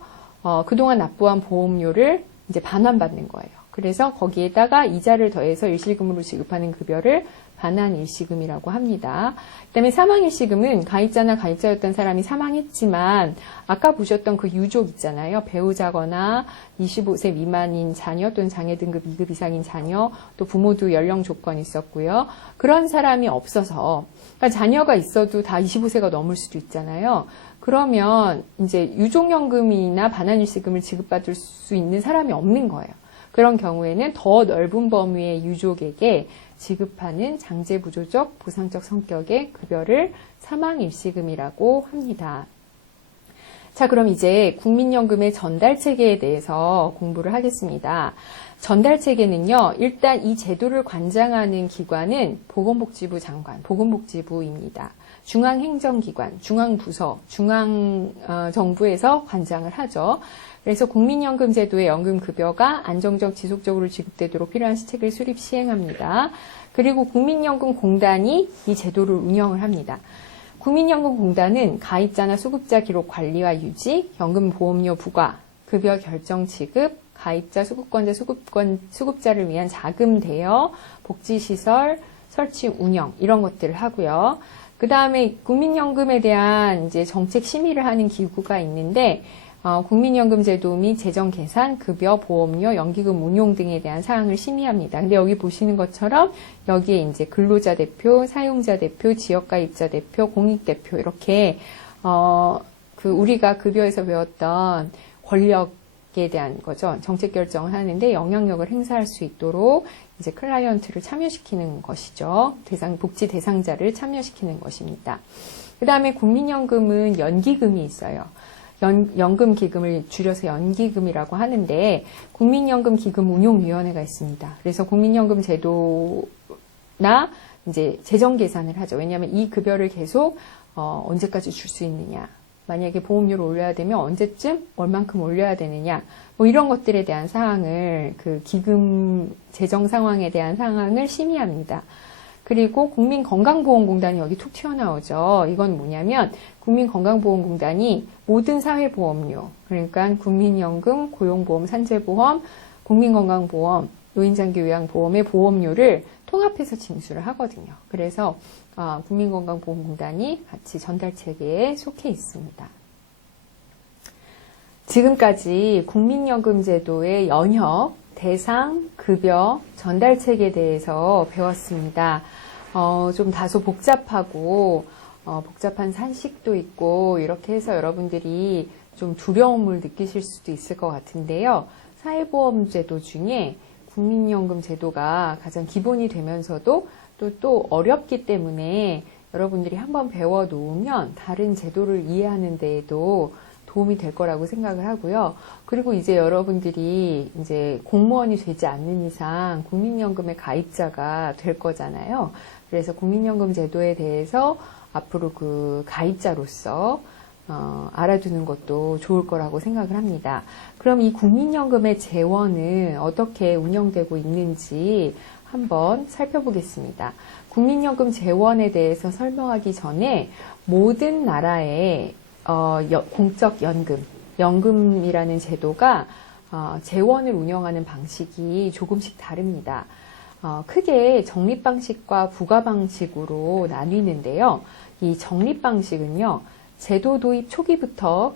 그동안 납부한 보험료를 이제 반환받는 거예요. 그래서 거기에다가 이자를 더해서 일시금으로 지급하는 급여를 반환일시금이라고 합니다. 그다음에 사망일시금은 가입자나 가입자였던 사람이 사망했지만 아까 보셨던 그 유족 있잖아요. 배우자거나 25세 미만인 자녀 또는 장애 등급 2급 이상인 자녀 또 부모도 연령 조건이 있었고요. 그런 사람이 없어서 그러니까 자녀가 있어도 다 25세가 넘을 수도 있잖아요. 그러면 이제 유족연금이나 반환일시금을 지급받을 수 있는 사람이 없는 거예요. 그런 경우에는 더 넓은 범위의 유족에게 지급하는 장제부조적 보상적 성격의 급여를 사망일시금이라고 합니다. 자, 그럼 이제 국민연금의 전달체계에 대해서 공부를 하겠습니다. 전달체계는요, 일단 이 제도를 관장하는 기관은 보건복지부 장관, 보건복지부입니다. 중앙행정기관, 중앙부서, 중앙정부에서 관장을 하죠. 그래서 국민연금 제도의 연금급여가 안정적 지속적으로 지급되도록 필요한 시책을 수립 시행합니다. 그리고 국민연금공단이 이 제도를 운영을 합니다. 국민연금공단은 가입자나 수급자 기록 관리와 유지, 연금보험료 부과, 급여 결정 지급, 가입자, 수급권자, 수급자를 위한 자금 대여, 복지시설, 설치 운영 이런 것들을 하고요. 그 다음에 국민연금에 대한 이제 정책 심의를 하는 기구가 있는데 국민연금 제도 및 재정 계산, 급여, 보험료, 연기금 운용 등에 대한 사항을 심의합니다. 근데 여기 보시는 것처럼 여기에 이제 근로자 대표, 사용자 대표, 지역가입자 대표, 공익 대표 이렇게 우리가 급여에서 배웠던 권력에 대한 거죠. 정책 결정을 하는데 영향력을 행사할 수 있도록 이제 클라이언트를 참여시키는 것이죠. 복지 대상자를 참여시키는 것입니다. 그 다음에 국민연금은 연기금이 있어요. 연금기금을 줄여서 연기금이라고 하는데 국민연금기금운용위원회가 있습니다. 그래서 국민연금 제도나 이제 재정 계산을 하죠. 왜냐하면 이 급여를 계속 언제까지 줄 수 있느냐, 만약에 보험료를 올려야 되면 언제쯤 얼만큼 올려야 되느냐, 뭐 이런 것들에 대한 사항을 그 기금 재정 상황에 대한 사항을 심의합니다. 그리고 국민건강보험공단이 여기 툭 튀어나오죠. 이건 뭐냐면 국민건강보험공단이 모든 사회보험료, 그러니까 국민연금, 고용보험, 산재보험, 국민건강보험, 노인장기요양보험의 보험료를 통합해서 징수를 하거든요. 그래서 국민건강보험공단이 같이 전달체계에 속해 있습니다. 지금까지 국민연금제도의 연혁, 대상, 급여, 전달책에 대해서 배웠습니다. 좀 다소 복잡하고 복잡한 산식도 있고 이렇게 해서 여러분들이 좀 두려움을 느끼실 수도 있을 것 같은데요. 사회보험제도 중에 국민연금 제도가 가장 기본이 되면서도 또 어렵기 때문에 여러분들이 한번 배워 놓으면 다른 제도를 이해하는 데에도 도움이 될 거라고 생각을 하고요. 그리고 이제 여러분들이 이제 공무원이 되지 않는 이상 국민연금의 가입자가 될 거잖아요. 그래서 국민연금 제도에 대해서 앞으로 그 가입자로서 알아두는 것도 좋을 거라고 생각을 합니다. 그럼 이 국민연금의 재원은 어떻게 운영되고 있는지 한번 살펴보겠습니다. 국민연금 재원에 대해서 설명하기 전에 모든 나라의 공적 연금이라는 제도가 재원을 운영하는 방식이 조금씩 다릅니다. 크게 적립 방식과 부가 방식으로 나뉘는데요. 이 적립 방식은요, 제도 도입 초기부터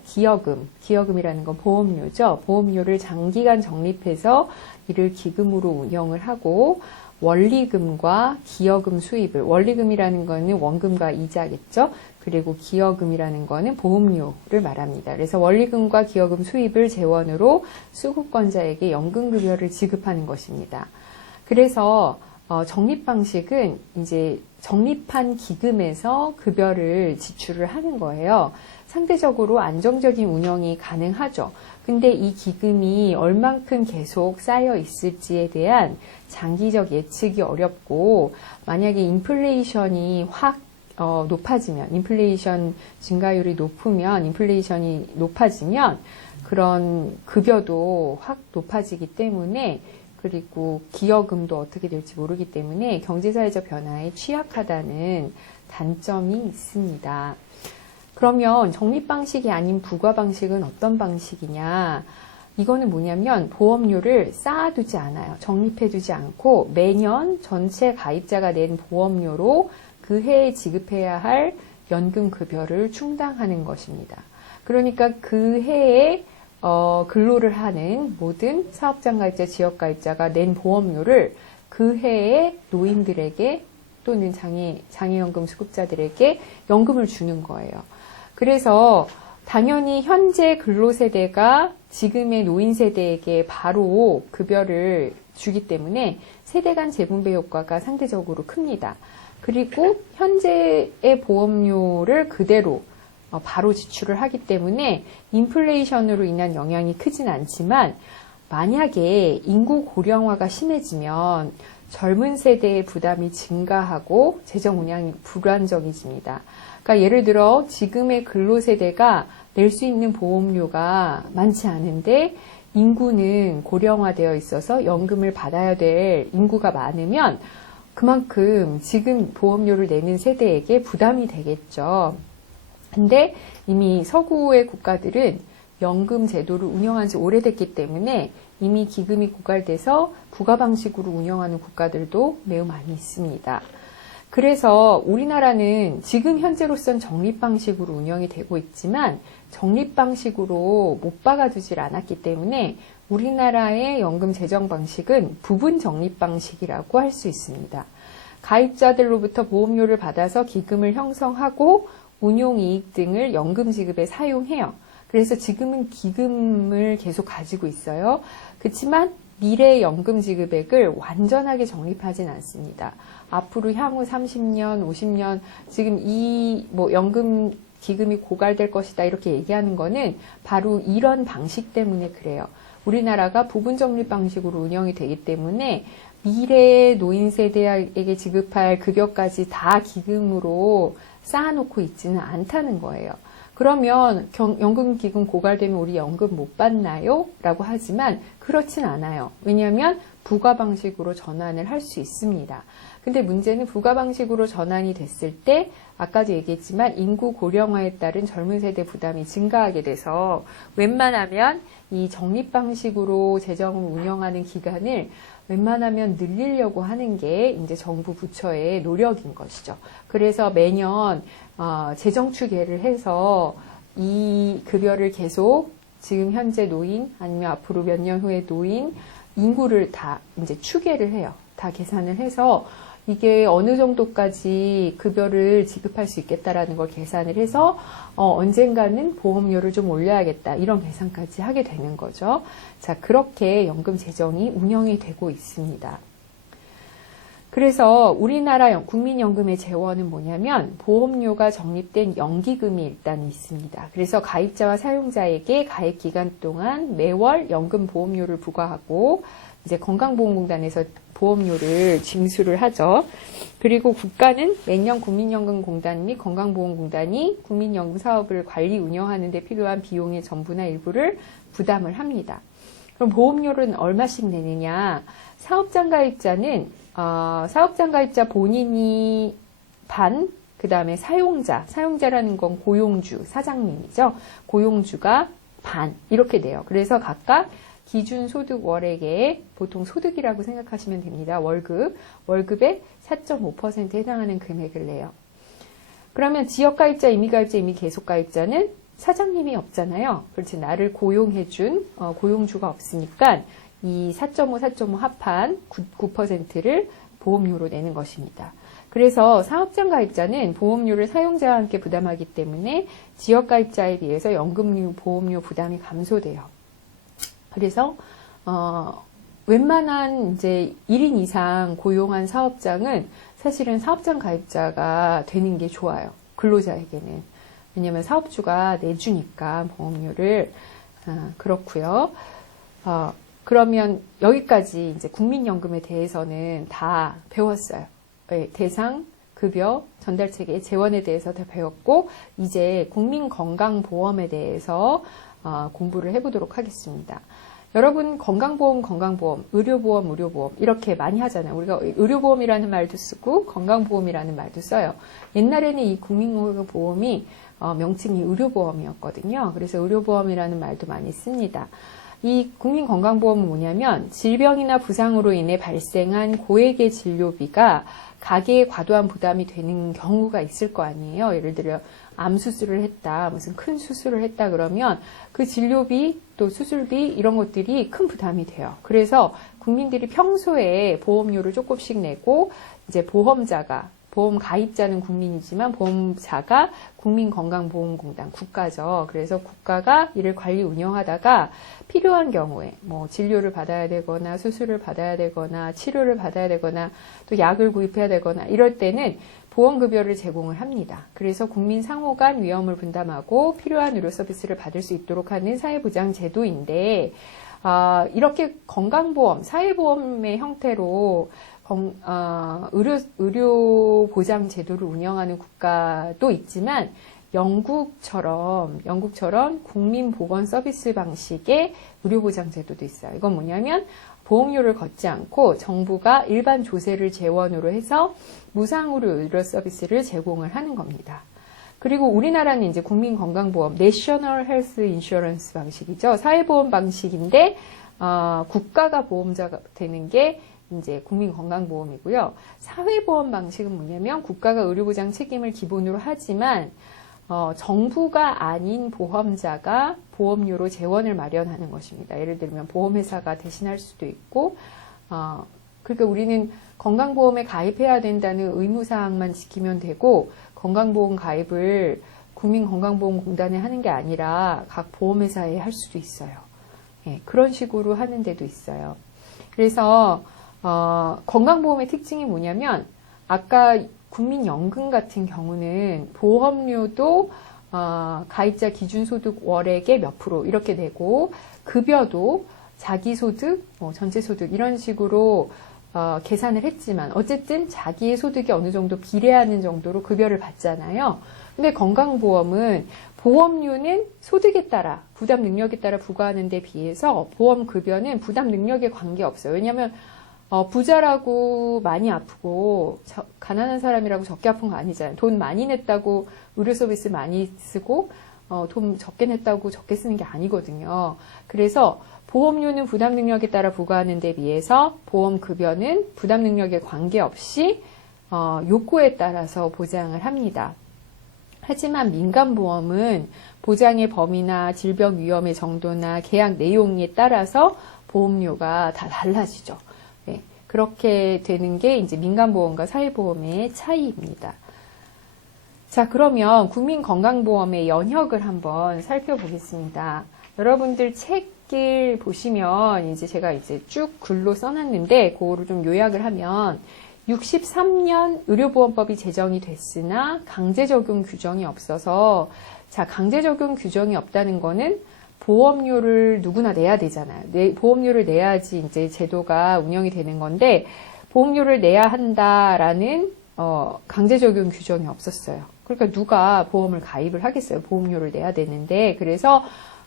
기여금이라는 건 보험료죠. 보험료를 장기간 적립해서 이를 기금으로 운영을 하고 원리금과 기여금 수입을, 원리금이라는 거는 원금과 이자겠죠. 그리고 기여금이라는 거는 보험료를 말합니다. 그래서 원리금과 기여금 수입을 재원으로 수급권자에게 연금급여를 지급하는 것입니다. 그래서 적립 방식은 이제 적립한 기금에서 급여를 지출을 하는 거예요. 상대적으로 안정적인 운영이 가능하죠. 근데 이 기금이 얼만큼 계속 쌓여 있을지에 대한 장기적 예측이 어렵고, 만약에 인플레이션이 확 높아지면, 인플레이션 증가율이 높으면, 인플레이션이 높아지면 그런 급여도 확 높아지기 때문에, 그리고 기여금도 어떻게 될지 모르기 때문에 경제사회적 변화에 취약하다는 단점이 있습니다. 그러면 적립 방식이 아닌 부과 방식은 어떤 방식이냐? 이거는 뭐냐면 보험료를 쌓아두지 않아요. 적립해두지 않고 매년 전체 가입자가 낸 보험료로 그 해에 지급해야 할 연금급여를 충당하는 것입니다. 그러니까 그 해에 근로를 하는 모든 사업장가입자, 지역가입자가 낸 보험료를 그 해에 노인들에게 또는 장애연금 수급자들에게 연금을 주는 거예요. 그래서 당연히 현재 근로세대가 지금의 노인세대에게 바로 급여를 주기 때문에 세대 간 재분배 효과가 상대적으로 큽니다. 그리고 현재의 보험료를 그대로 바로 지출을 하기 때문에 인플레이션으로 인한 영향이 크진 않지만, 만약에 인구 고령화가 심해지면 젊은 세대의 부담이 증가하고 재정 운영이 불안정해집니다. 그러니까 예를 들어 지금의 근로세대가 낼 수 있는 보험료가 많지 않은데 인구는 고령화되어 있어서 연금을 받아야 될 인구가 많으면 그만큼 지금 보험료를 내는 세대에게 부담이 되겠죠. 근데 이미 서구의 국가들은 연금 제도를 운영한 지 오래됐기 때문에 이미 기금이 고갈돼서 부가 방식으로 운영하는 국가들도 매우 많이 있습니다. 그래서 우리나라는 지금 현재로선 적립 방식으로 운영이 되고 있지만 적립 방식으로 못 박아두질 않았기 때문에 우리나라의 연금 재정 방식은 부분 적립 방식이라고 할 수 있습니다. 가입자들로부터 보험료를 받아서 기금을 형성하고 운용이익 등을 연금 지급에 사용해요. 그래서 지금은 기금을 계속 가지고 있어요. 그렇지만 미래 연금 지급액을 완전하게 적립하진 않습니다. 앞으로 향후 30년, 50년 지금 이 연금 기금이 고갈될 것이다 이렇게 얘기하는 거는 바로 이런 방식 때문에 그래요. 우리나라가 부분 적립 방식으로 운영이 되기 때문에 미래 노인 세대에게 지급할 급여까지 다 기금으로 쌓아놓고 있지는 않다는 거예요. 그러면 연금기금 고갈되면 우리 연금 못 받나요? 라고 하지만 그렇진 않아요. 왜냐하면 부가 방식으로 전환을 할 수 있습니다. 근데 문제는 부가 방식으로 전환이 됐을 때 아까도 얘기했지만 인구 고령화에 따른 젊은 세대 부담이 증가하게 돼서 웬만하면 이 적립 방식으로 재정을 운영하는 기간을 웬만하면 늘리려고 하는 게 이제 정부 부처의 노력인 것이죠. 그래서 매년 재정 추계를 해서 이 급여를 계속 지금 현재 노인 아니면 앞으로 몇 년 후에 노인 인구를 다 이제 추계를 해요. 다 계산을 해서 이게 어느 정도까지 급여를 지급할 수 있겠다라는 걸 계산을 해서 언젠가는 보험료를 좀 올려야겠다 이런 계산까지 하게 되는 거죠. 자, 그렇게 연금 재정이 운영이 되고 있습니다. 그래서 우리나라 국민연금의 재원은 뭐냐면 보험료가 적립된 연기금이 일단 있습니다. 그래서 가입자와 사용자에게 가입 기간 동안 매월 연금 보험료를 부과하고 이제 건강보험공단에서 보험료를 징수를 하죠. 그리고 국가는 매년 국민연금공단 및 건강보험공단이 국민연금 사업을 관리 운영하는 데 필요한 비용의 전부나 일부를 부담을 합니다. 그럼 보험료는 얼마씩 내느냐? 사업장가입자는 사업장가입자 본인이 반, 그 다음에 사용자라는 건 고용주, 사장님이죠. 고용주가 반 이렇게 돼요. 그래서 각각 기준 소득 월액에 보통 소득이라고 생각하시면 됩니다. 월급의 4.5%에 해당하는 금액을 내요. 그러면 지역가입자, 임의가입자, 임의계속가입자는 사장님이 없잖아요. 그렇지. 나를 고용해준 고용주가 없으니까 이 4.5, 4.5 합한 9%를 보험료로 내는 것입니다. 그래서 사업장 가입자는 보험료를 사용자와 함께 부담하기 때문에 지역 가입자에 비해서 연금료, 보험료 부담이 감소돼요. 그래서 웬만한 이제 1인 이상 고용한 사업장은 사실은 사업장 가입자가 되는 게 좋아요. 근로자에게는. 왜냐면 사업주가 내주니까 보험료를. 그렇고요. 그러면 여기까지 이제 국민연금에 대해서는 다 배웠어요. 대상, 급여, 전달체계, 재원에 대해서 다 배웠고 이제 국민건강보험에 대해서 공부를 해보도록 하겠습니다. 여러분 건강보험, 의료보험 이렇게 많이 하잖아요. 우리가 의료보험이라는 말도 쓰고 건강보험이라는 말도 써요. 옛날에는 이 국민건강보험이 명칭이 의료보험이었거든요. 그래서 의료보험이라는 말도 많이 씁니다. 이 국민건강보험은 뭐냐면 질병이나 부상으로 인해 발생한 고액의 진료비가 가계에 과도한 부담이 되는 경우가 있을 거 아니에요. 예를 들어 암 수술을 했다, 무슨 큰 수술을 했다 그러면 그 진료비 또 수술비 이런 것들이 큰 부담이 돼요. 그래서 국민들이 평소에 보험료를 조금씩 내고 이제 보험 가입자는 국민이지만 보험자가 국민건강보험공단, 국가죠. 그래서 국가가 이를 관리 운영하다가 필요한 경우에 뭐 진료를 받아야 되거나 수술을 받아야 되거나 치료를 받아야 되거나 또 약을 구입해야 되거나 이럴 때는 보험급여를 제공을 합니다. 그래서 국민 상호 간 위험을 분담하고 필요한 의료 서비스를 받을 수 있도록 하는 사회보장 제도인데 이렇게 건강보험, 사회보험의 형태로 의료 보장 제도를 운영하는 국가도 있지만 영국처럼 국민보건 서비스 방식의 의료 보장 제도도 있어요. 이건 뭐냐면 보험료를 걷지 않고 정부가 일반 조세를 재원으로 해서 무상으로 의료 서비스를 제공을 하는 겁니다. 그리고 우리나라는 이제 국민건강보험, National Health Insurance 방식이죠. 사회보험 방식인데 국가가 보험자가 되는 게 이제 국민건강보험이고요. 사회보험 방식은 뭐냐면 국가가 의료보장 책임을 기본으로 하지만 정부가 아닌 보험자가 보험료로 재원을 마련하는 것입니다. 예를 들면 보험회사가 대신할 수도 있고 그러니까 우리는 건강보험에 가입해야 된다는 의무사항만 지키면 되고 건강보험 가입을 국민건강보험공단에 하는 게 아니라 각 보험회사에 할 수도 있어요. 그런 식으로 하는 데도 있어요. 그래서 건강보험의 특징이 뭐냐면 아까 국민연금 같은 경우는 보험료도 가입자 기준소득 월액의 몇 프로 이렇게 내고 급여도 자기소득, 전체소득 이런 식으로 계산을 했지만 어쨌든 자기의 소득이 어느 정도 비례하는 정도로 급여를 받잖아요. 근데 건강보험은 보험료는 소득에 따라 부담 능력에 따라 부과하는 데 비해서 보험급여는 부담 능력에 관계없어요. 왜냐하면 부자라고 많이 아프고 가난한 사람이라고 적게 아픈 거 아니잖아요. 돈 많이 냈다고 의료 서비스 많이 쓰고 돈 적게 냈다고 적게 쓰는 게 아니거든요. 그래서 보험료는 부담 능력에 따라 부과하는 데 비해서 보험급여는 부담 능력에 관계없이 욕구에 따라서 보장을 합니다. 하지만 민간보험은 보장의 범위나 질병 위험의 정도나 계약 내용에 따라서 보험료가 다 달라지죠. 그렇게 되는 게 이제 민간보험과 사회보험의 차이입니다. 자, 그러면 국민건강보험의 연혁을 한번 살펴보겠습니다. 여러분들 책을 보시면 이제 제가 이제 쭉 글로 써놨는데 그거를 좀 요약을 하면 63년 의료보험법이 제정이 됐으나 강제 적용 규정이 없어서 자, 강제 적용 규정이 없다는 거는 보험료를 누구나 내야 되잖아요. 보험료를 내야지 이제 제도가 운영이 되는 건데 보험료를 내야 한다라는 강제 적용 규정이 없었어요. 그러니까 누가 보험을 가입을 하겠어요. 보험료를 내야 되는데 그래서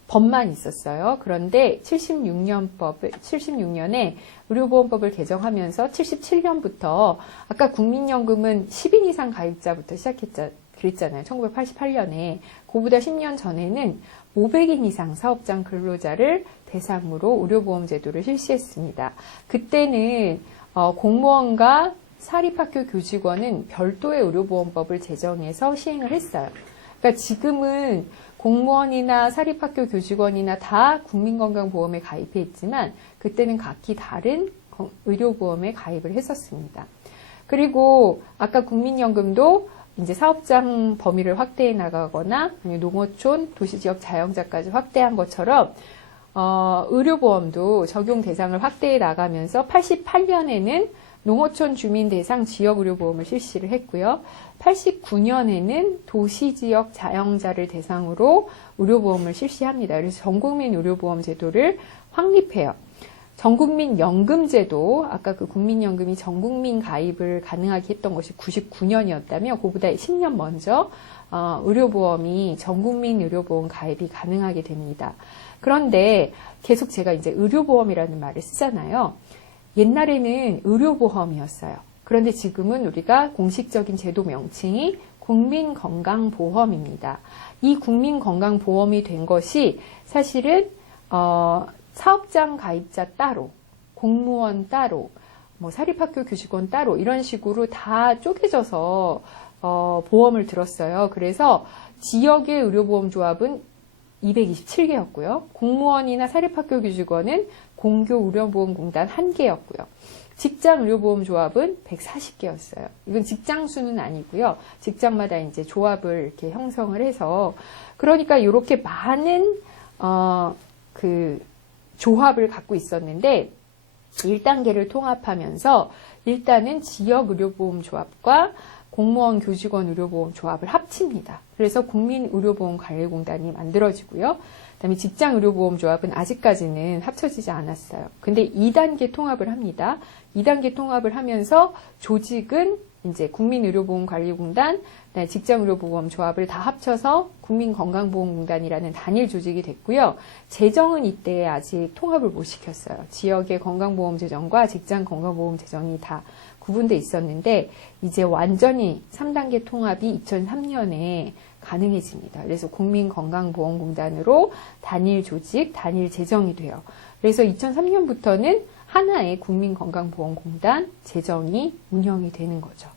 법만 있었어요. 그런데 76년에 의료보험법을 개정하면서 77년부터 아까 국민연금은 10인 이상 가입자부터 그랬잖아요. 1988년에 그보다 10년 전에는 500인 이상 사업장 근로자를 대상으로 의료보험 제도를 실시했습니다. 그때는 공무원과 사립학교 교직원은 별도의 의료보험법을 제정해서 시행을 했어요. 그러니까 지금은 공무원이나 사립학교 교직원이나 다 국민건강보험에 가입해 있지만 그때는 각기 다른 의료보험에 가입을 했었습니다. 그리고 아까 국민연금도 이제 사업장 범위를 확대해 나가거나 농어촌, 도시지역 자영자까지 확대한 것처럼 의료보험도 적용 대상을 확대해 나가면서 88년에는 농어촌 주민 대상 지역의료보험을 실시를 했고요. 89년에는 도시지역 자영자를 대상으로 의료보험을 실시합니다. 그래서 전국민 의료보험 제도를 확립해요. 전국민 연금제도, 아까 그 국민연금이 전국민 가입을 가능하게 했던 것이 99년이었다며 그보다 10년 먼저 의료보험이 전국민 의료보험 가입이 가능하게 됩니다. 그런데 계속 제가 이제 의료보험이라는 말을 쓰잖아요. 옛날에는 의료보험이었어요. 그런데 지금은 우리가 공식적인 제도 명칭이 국민건강보험입니다. 이 국민건강보험이 된 것이 사실은 사업장 가입자 따로, 공무원 따로, 뭐 사립학교 교직원 따로 이런 식으로 다 쪼개져서 보험을 들었어요. 그래서 지역의 의료보험조합은 227개였고요. 공무원이나 사립학교 교직원은 공교의료보험공단 1개였고요. 직장의료보험조합은 140개였어요. 이건 직장 수는 아니고요. 직장마다 이제 조합을 이렇게 형성을 해서 그러니까 이렇게 많은 조합을 갖고 있었는데 1단계를 통합하면서 일단은 지역의료보험조합과 공무원 교직원 의료보험조합을 합칩니다. 그래서 국민의료보험관리공단이 만들어지고요. 그다음에 직장의료보험조합은 아직까지는 합쳐지지 않았어요. 근데 2단계 통합을 합니다. 2단계 통합을 하면서 조직은 이제 국민의료보험관리공단, 직장의료보험조합을 다 합쳐서 국민건강보험공단이라는 단일 조직이 됐고요. 재정은 이때 아직 통합을 못 시켰어요. 지역의 건강보험재정과 직장건강보험재정이 다 구분돼 있었는데 이제 완전히 3단계 통합이 2003년에 가능해집니다. 그래서 국민건강보험공단으로 단일 조직, 단일 재정이 돼요. 그래서 2003년부터는 하나의 국민건강보험공단 재정이 운영이 되는 거죠.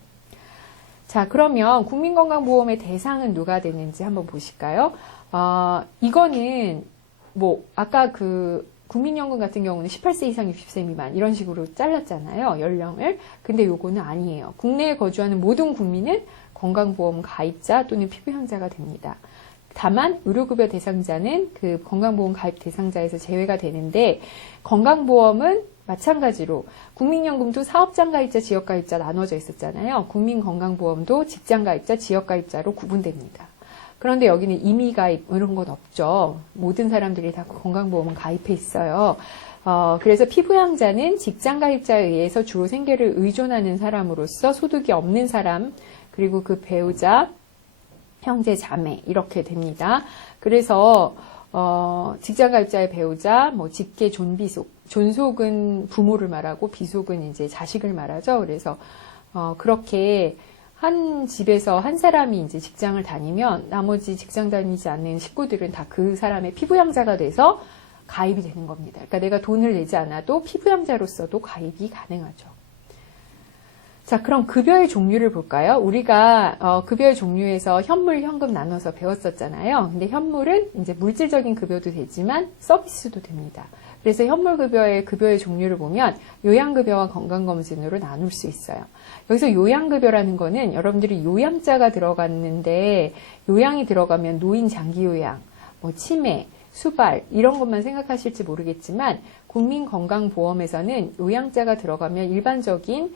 자, 그러면 국민건강보험의 대상은 누가 되는지 한번 보실까요? 이거는 뭐 아까 국민연금 같은 경우는 18세 이상 60세 미만 이런 식으로 잘랐잖아요. 연령을. 근데 요거는 아니에요. 국내에 거주하는 모든 국민은 건강보험 가입자 또는 피부양자가 됩니다. 다만 의료급여 대상자는 그 건강보험 가입 대상자에서 제외가 되는데 건강보험은 마찬가지로 국민연금도 사업장 가입자, 지역 가입자 나눠져 있었잖아요. 국민건강보험도 직장 가입자, 지역 가입자로 구분됩니다. 그런데 여기는 임의 가입 이런 건 없죠. 모든 사람들이 다 건강보험은 가입해 있어요. 그래서 피부양자는 직장 가입자에 의해서 주로 생계를 의존하는 사람으로서 소득이 없는 사람, 그리고 그 배우자, 형제, 자매 이렇게 됩니다. 그래서 직장 가입자의 배우자, 뭐 직계, 존비속, 존속은 부모를 말하고 비속은 이제 자식을 말하죠. 그래서 그렇게 한 집에서 한 사람이 이제 직장을 다니면 나머지 직장 다니지 않는 식구들은 다 그 사람의 피부양자가 돼서 가입이 되는 겁니다. 그러니까 내가 돈을 내지 않아도 피부양자로서도 가입이 가능하죠. 자, 그럼 급여의 종류를 볼까요? 우리가 급여의 종류에서 현물, 현금 나눠서 배웠었잖아요. 근데 현물은 이제 물질적인 급여도 되지만 서비스도 됩니다. 그래서 현물급여의 급여의 종류를 보면 요양급여와 건강검진으로 나눌 수 있어요. 여기서 요양급여라는 거는 여러분들이 요양자가 들어갔는데 요양이 들어가면 노인 장기요양, 뭐 치매, 수발 이런 것만 생각하실지 모르겠지만 국민건강보험에서는 요양자가 들어가면 일반적인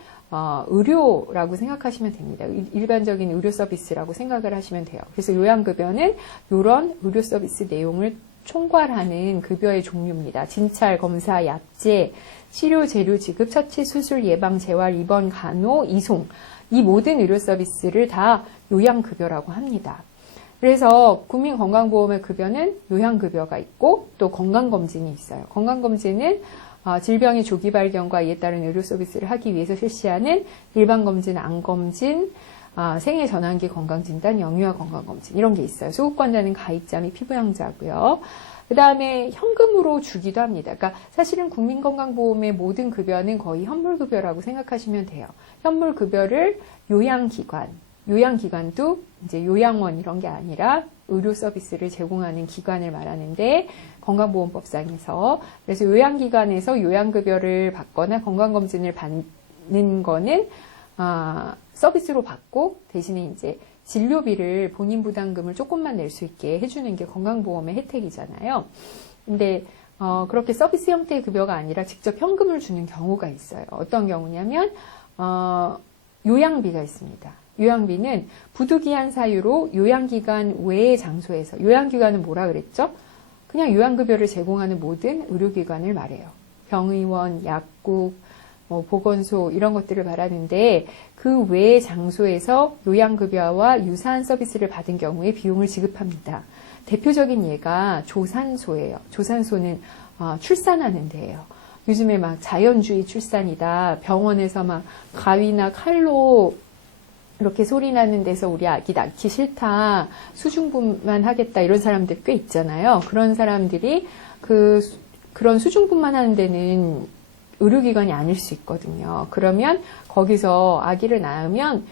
의료라고 생각하시면 됩니다. 일반적인 의료 서비스라고 생각을 하시면 돼요. 그래서 요양급여는 이런 의료 서비스 내용을 총괄하는 급여의 종류입니다. 진찰, 검사, 약제, 치료, 재료 지급, 처치, 수술, 예방, 재활, 입원, 간호, 이송 이 모든 의료 서비스를 다 요양급여라고 합니다. 그래서 국민건강보험의 급여는 요양급여가 있고 또 건강검진이 있어요. 건강검진은 질병의 조기 발견과 이에 따른 의료 서비스를 하기 위해서 실시하는 일반검진, 암검진, 생애 전환기 건강진단, 영유아 건강검진 이런 게 있어요. 소극관자는 가입자 및 피부양자고요. 그 다음에 현금으로 주기도 합니다. 그러니까 사실은 국민건강보험의 모든 급여는 거의 현물급여라고 생각하시면 돼요. 현물급여를 요양기관도 이제 요양원 이런 게 아니라 의료 서비스를 제공하는 기관을 말하는데 건강보험법상에서 그래서 요양기관에서 요양급여를 받거나 건강검진을 받는 거는 서비스로 받고 대신에 이제 진료비를 본인 부담금을 조금만 낼 수 있게 해주는 게 건강보험의 혜택이잖아요. 근데 그렇게 서비스 형태의 급여가 아니라 직접 현금을 주는 경우가 있어요. 어떤 경우냐면 요양비가 있습니다. 요양비는 부득이한 사유로 요양기관 외의 장소에서 요양기관은 뭐라 그랬죠? 그냥 요양급여를 제공하는 모든 의료기관을 말해요. 병의원, 약국, 보건소 이런 것들을 말하는데 그 외의 장소에서 요양급여와 유사한 서비스를 받은 경우에 비용을 지급합니다. 대표적인 예가 조산소예요. 조산소는 출산하는 데예요. 요즘에 막 자연주의 출산이다. 병원에서 막 가위나 칼로 이렇게 소리 나는 데서 우리 아기 낳기 싫다. 수중분만 하겠다. 이런 사람들 꽤 있잖아요. 그런 사람들이 그런 수중분만 하는 데는 의료기관이 아닐 수 있거든요. 그러면 거기서 아기를 낳으면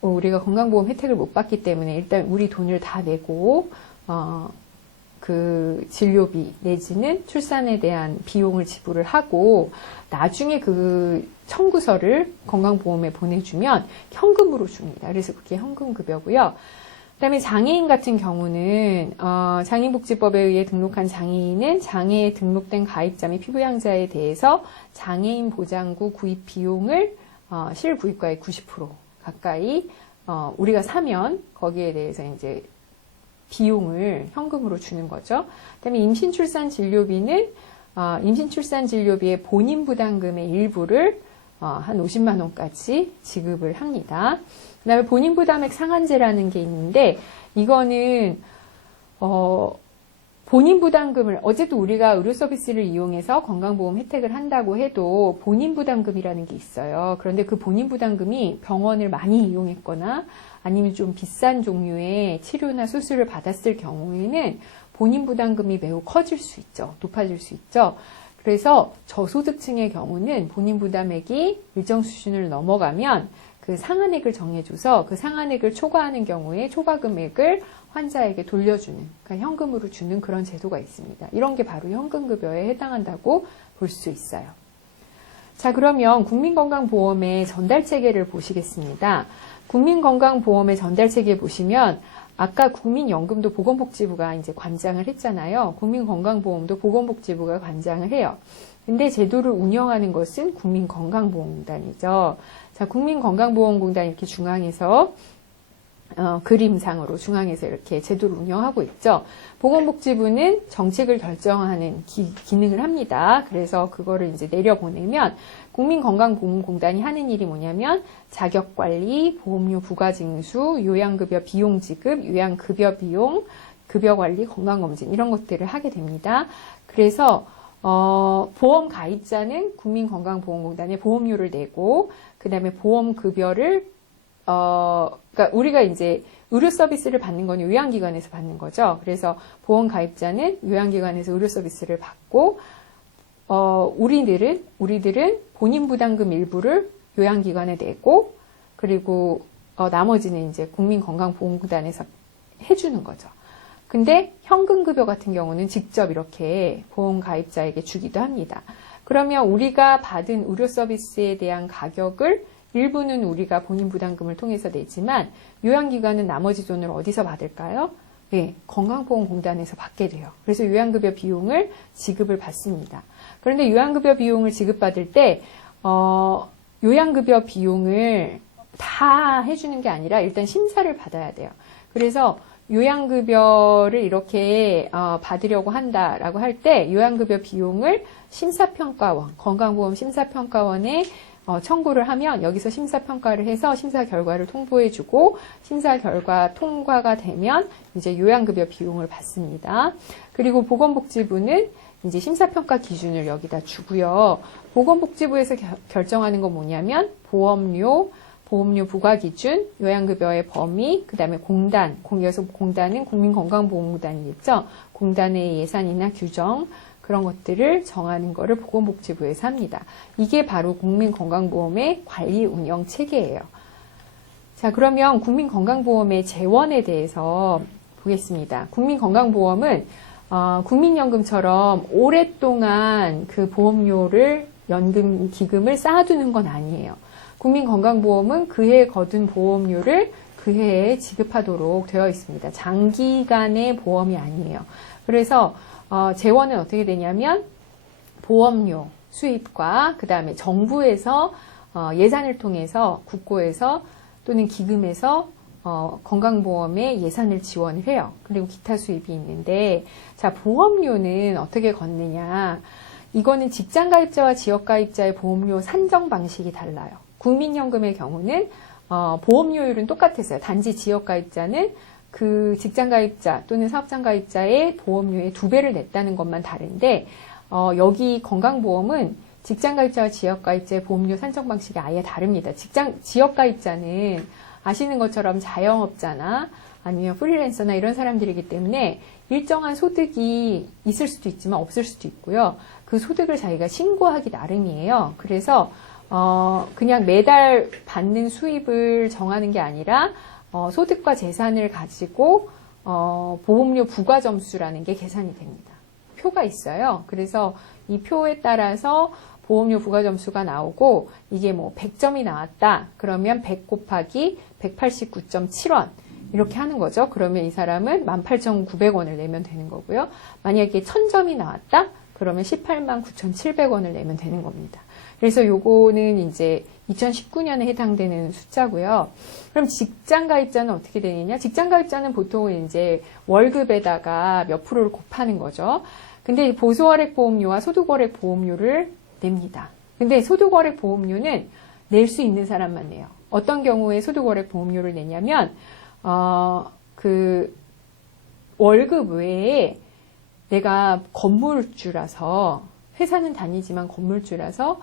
우리가 건강보험 혜택을 못 받기 때문에 일단 우리 돈을 다 내고 그 진료비 내지는 출산에 대한 비용을 지불을 하고 나중에 그 청구서를 건강보험에 보내주면 현금으로 줍니다. 그래서 그게 현금급여고요. 그다음에 장애인 같은 경우는 장애인복지법에 의해 등록한 장애인은 장애에 등록된 가입자 및 피부양자에 대해서 장애인 보장구 구입 비용을 실구입가의 90% 가까이 우리가 사면 거기에 대해서 이제 비용을 현금으로 주는 거죠. 그다음에 임신출산 진료비는 임신출산 진료비의 본인 부담금의 일부를 한 50만 원까지 지급을 합니다. 그 다음에 본인 부담액 상한제라는 게 있는데 이거는 본인 부담금을 어쨌든 우리가 의료 서비스를 이용해서 건강보험 혜택을 한다고 해도 본인 부담금이라는 게 있어요. 그런데 그 본인 부담금이 병원을 많이 이용했거나 아니면 좀 비싼 종류의 치료나 수술을 받았을 경우에는 본인 부담금이 매우 커질 수 있죠. 높아질 수 있죠. 그래서 저소득층의 경우는 본인 부담액이 일정 수준을 넘어가면 그 상한액을 정해줘서 그 상한액을 초과하는 경우에 초과 금액을 환자에게 돌려주는, 그러니까 현금으로 주는 그런 제도가 있습니다. 이런 게 바로 현금급여에 해당한다고 볼 수 있어요. 자, 그러면 국민건강보험의 전달체계를 보시겠습니다. 국민건강보험의 전달체계 보시면 아까 국민연금도 보건복지부가 이제 관장을 했잖아요. 국민건강보험도 보건복지부가 관장을 해요. 근데 제도를 운영하는 것은 국민건강보험공단이죠. 자, 국민건강보험공단 이렇게 중앙에서 그림상으로 중앙에서 이렇게 제도를 운영하고 있죠. 보건복지부는 정책을 결정하는 기능을 합니다. 그래서 그거를 이제 내려보내면 국민건강보험공단이 하는 일이 뭐냐면 자격관리, 보험료 부과징수, 요양급여 비용 지급, 요양급여 비용, 급여관리, 건강검진 이런 것들을 하게 됩니다. 그래서 보험 가입자는 국민건강보험공단에 보험료를 내고 그 다음에 보험급여를 그러니까 우리가 이제 의료 서비스를 받는 건 요양기관에서 받는 거죠. 그래서 보험 가입자는 요양기관에서 의료 서비스를 받고 우리들은 본인 부담금 일부를 요양기관에 내고 그리고 나머지는 이제 국민건강보험공단에서 해주는 거죠. 근데 현금급여 같은 경우는 직접 이렇게 보험 가입자에게 주기도 합니다. 그러면 우리가 받은 의료 서비스에 대한 가격을 일부는 우리가 본인 부담금을 통해서 내지만 요양기관은 나머지 돈을 어디서 받을까요? 네, 건강보험공단에서 받게 돼요. 그래서 요양급여 비용을 지급을 받습니다. 그런데 요양급여 비용을 지급받을 때 요양급여 비용을 다 해주는 게 아니라 일단 심사를 받아야 돼요. 그래서 요양급여를 이렇게 받으려고 한다라고 할 때 요양급여 비용을 심사평가원, 건강보험 심사평가원에 청구를 하면 여기서 심사평가를 해서 심사 결과를 통보해주고 심사 결과 통과가 되면 이제 요양급여 비용을 받습니다. 그리고 보건복지부는 이제 심사평가 기준을 여기다 주고요. 보건복지부에서 결정하는 건 뭐냐면 보험료, 보험료 부과 기준, 요양급여의 범위, 그 다음에 공단, 여기서 공단은 국민건강보험공단이겠죠. 공단의 예산이나 규정, 그런 것들을 정하는 거를 보건복지부에서 합니다. 이게 바로 국민건강보험의 관리 운영 체계예요. 자, 그러면 국민건강보험의 재원에 대해서 보겠습니다. 국민건강보험은 국민연금처럼 오랫동안 그 보험료를 연금 기금을 쌓아두는 건 아니에요. 국민건강보험은 그해 거둔 보험료를 그 해에 지급하도록 되어 있습니다. 장기간의 보험이 아니에요. 그래서 재원은 어떻게 되냐면 보험료 수입과 그 다음에 정부에서 예산을 통해서 국고에서 또는 기금에서 건강보험에 예산을 지원을 해요. 그리고 기타 수입이 있는데, 자, 보험료는 어떻게 걷느냐. 이거는 직장가입자와 지역가입자의 보험료 산정 방식이 달라요. 국민연금의 경우는 보험료율은 똑같았어요. 단지 지역가입자는 그 직장가입자 또는 사업장가입자의 보험료의 2배를 냈다는 것만 다른데, 여기 건강보험은 직장가입자와 지역가입자의 보험료 산정 방식이 아예 다릅니다. 지역가입자는 아시는 것처럼 자영업자나 아니면 프리랜서나 이런 사람들이기 때문에 일정한 소득이 있을 수도 있지만 없을 수도 있고요. 그 소득을 자기가 신고하기 나름이에요. 그래서 그냥 매달 받는 수입을 정하는 게 아니라 소득과 재산을 가지고 보험료 부과 점수라는 게 계산이 됩니다. 표가 있어요. 그래서 이 표에 따라서 보험료 부과 점수가 나오고 이게 뭐 100점이 나왔다. 그러면 100 곱하기 189.7원 이렇게 하는 거죠. 그러면 이 사람은 18,900원을 내면 되는 거고요. 만약에 1000점이 나왔다. 그러면 189,700원을 내면 되는 겁니다. 그래서 요거는 이제 2019년에 해당되는 숫자고요. 그럼 직장가입자는 어떻게 되느냐? 직장가입자는 보통 이제 월급에다가 몇 프로를 곱하는 거죠. 근데 보수월액 보험료와 소득월액 보험료를 냅니다. 근데 소득월액 보험료는 낼 수 있는 사람만 내요. 어떤 경우에 소득월액 보험료를 내냐면 그 월급 외에 내가 건물주라서 회사는 다니지만 건물주라서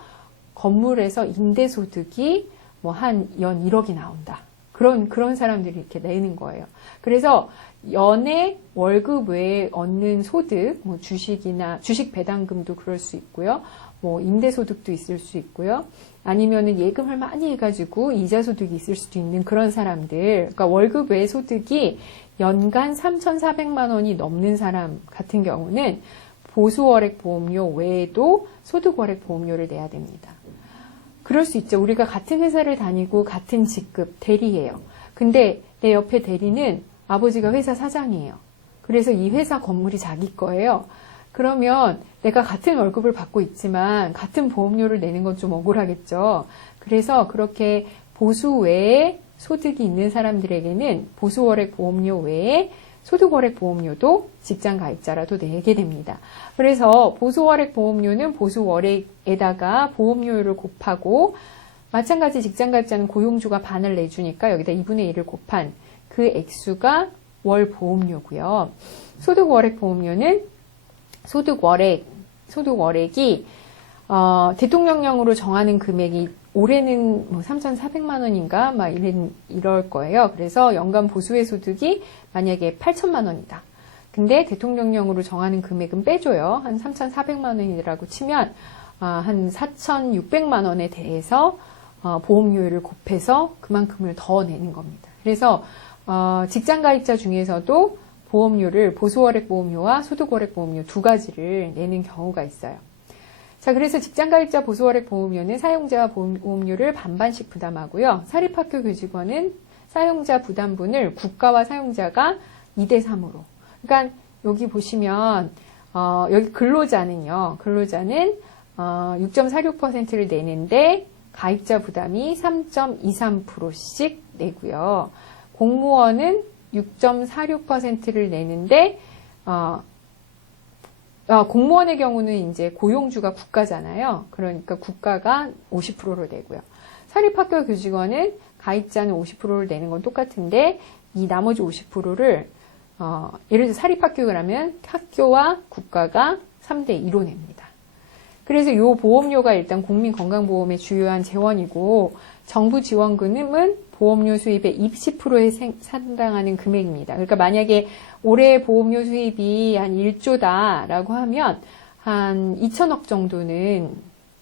건물에서 임대소득이 뭐 한 연 1억이 나온다. 그런 사람들이 이렇게 내는 거예요. 그래서 연에 월급 외에 얻는 소득, 뭐 주식이나 주식 배당금도 그럴 수 있고요. 뭐 임대소득도 있을 수 있고요. 아니면은 예금을 많이 해가지고 이자소득이 있을 수도 있는 그런 사람들. 그러니까 월급 외 소득이 연간 3,400만 원이 넘는 사람 같은 경우는 보수월액 보험료 외에도 소득월액 보험료를 내야 됩니다. 그럴 수 있죠. 우리가 같은 회사를 다니고 같은 직급 대리예요. 근데 내 옆에 대리는 아버지가 회사 사장이에요. 그래서 이 회사 건물이 자기 거예요. 그러면 내가 같은 월급을 받고 있지만 같은 보험료를 내는 건 좀 억울하겠죠. 그래서 그렇게 보수 외에 소득이 있는 사람들에게는 보수월액 보험료 외에 소득월액 보험료도 직장 가입자라도 내게 됩니다. 그래서 보수월액 보험료는 보수월액에다가 보험료율을 곱하고 마찬가지 직장 가입자는 고용주가 반을 내주니까 여기다 2분의 1을 곱한 그 액수가 월 보험료고요. 소득월액 보험료는 소득월액이 대통령령으로 정하는 금액이 올해는 뭐 3,400만 원인가 막 이럴 거예요. 그래서 연간 보수의 소득이 만약에 8천만 원이다. 근데 대통령령으로 정하는 금액은 빼줘요. 한 3,400만 원이라고 치면 한 4,600만 원에 대해서 보험료율을 곱해서 그만큼을 더 내는 겁니다. 그래서 직장가입자 중에서도 보험료를 보수월액 보험료와 소득월액 보험료 두 가지를 내는 경우가 있어요. 자, 그래서 직장가입자 보수월액 보험료는 사용자와 보험료를 반반씩 부담하고요. 사립학교 교직원은 사용자 부담분을 국가와 사용자가 2대3으로. 그러니까 여기 보시면 여기 근로자는 6.46%를 내는데 가입자 부담이 3.23%씩 내고요. 공무원은 6.46%를 내는데 공무원의 경우는 이제 고용주가 국가잖아요. 그러니까 국가가 50%를 내고요. 사립학교 교직원은 가입자는 50%를 내는 건 똑같은데 이 나머지 50%를 예를 들어 사립학교라면 학교와 국가가 3대2로 냅니다. 그래서 이 보험료가 일단 국민건강보험의 주요한 재원이고 정부 지원금은 보험료 수입의 20%에 상당하는 금액입니다. 그러니까 만약에 올해 보험료 수입이 한 1조다라고 하면 한 2천억 정도는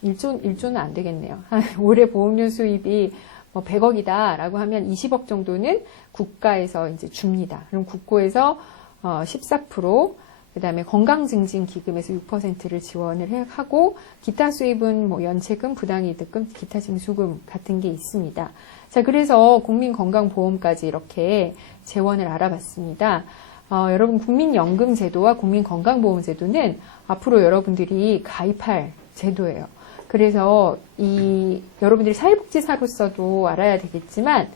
1조는 안 되겠네요. 올해 보험료 수입이 뭐 100억이다라고 하면 20억 정도는 국가에서 이제 줍니다. 그럼 국고에서 14%, 그다음에 건강증진기금에서 6%를 지원을 하고 기타 수입은 뭐 연체금, 부당이득금, 기타 징수금 같은 게 있습니다. 자, 그래서 국민건강보험까지 이렇게 재원을 알아봤습니다. 여러분 국민연금 제도와 국민건강보험제도는 앞으로 여러분들이 가입할 제도예요. 그래서 여러분들이 사회복지사로서도 알아야 되겠지만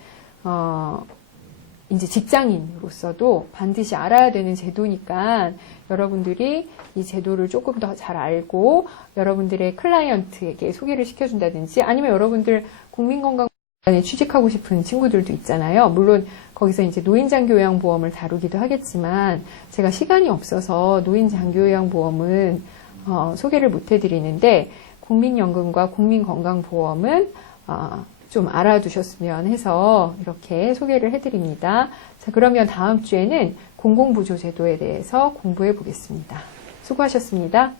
이제 직장인으로서도 반드시 알아야 되는 제도니까 여러분들이 이 제도를 조금 더 잘 알고 여러분들의 클라이언트에게 소개를 시켜준다든지 아니면 여러분들 국민건강보험에 취직하고 싶은 친구들도 있잖아요. 물론 거기서 이제 노인장기요양보험을 다루기도 하겠지만 제가 시간이 없어서 노인장기요양보험은 소개를 못 해드리는데 국민연금과 국민건강보험은 좀 알아두셨으면 해서 이렇게 소개를 해드립니다. 자, 그러면 다음 주에는 공공부조제도에 대해서 공부해 보겠습니다. 수고하셨습니다.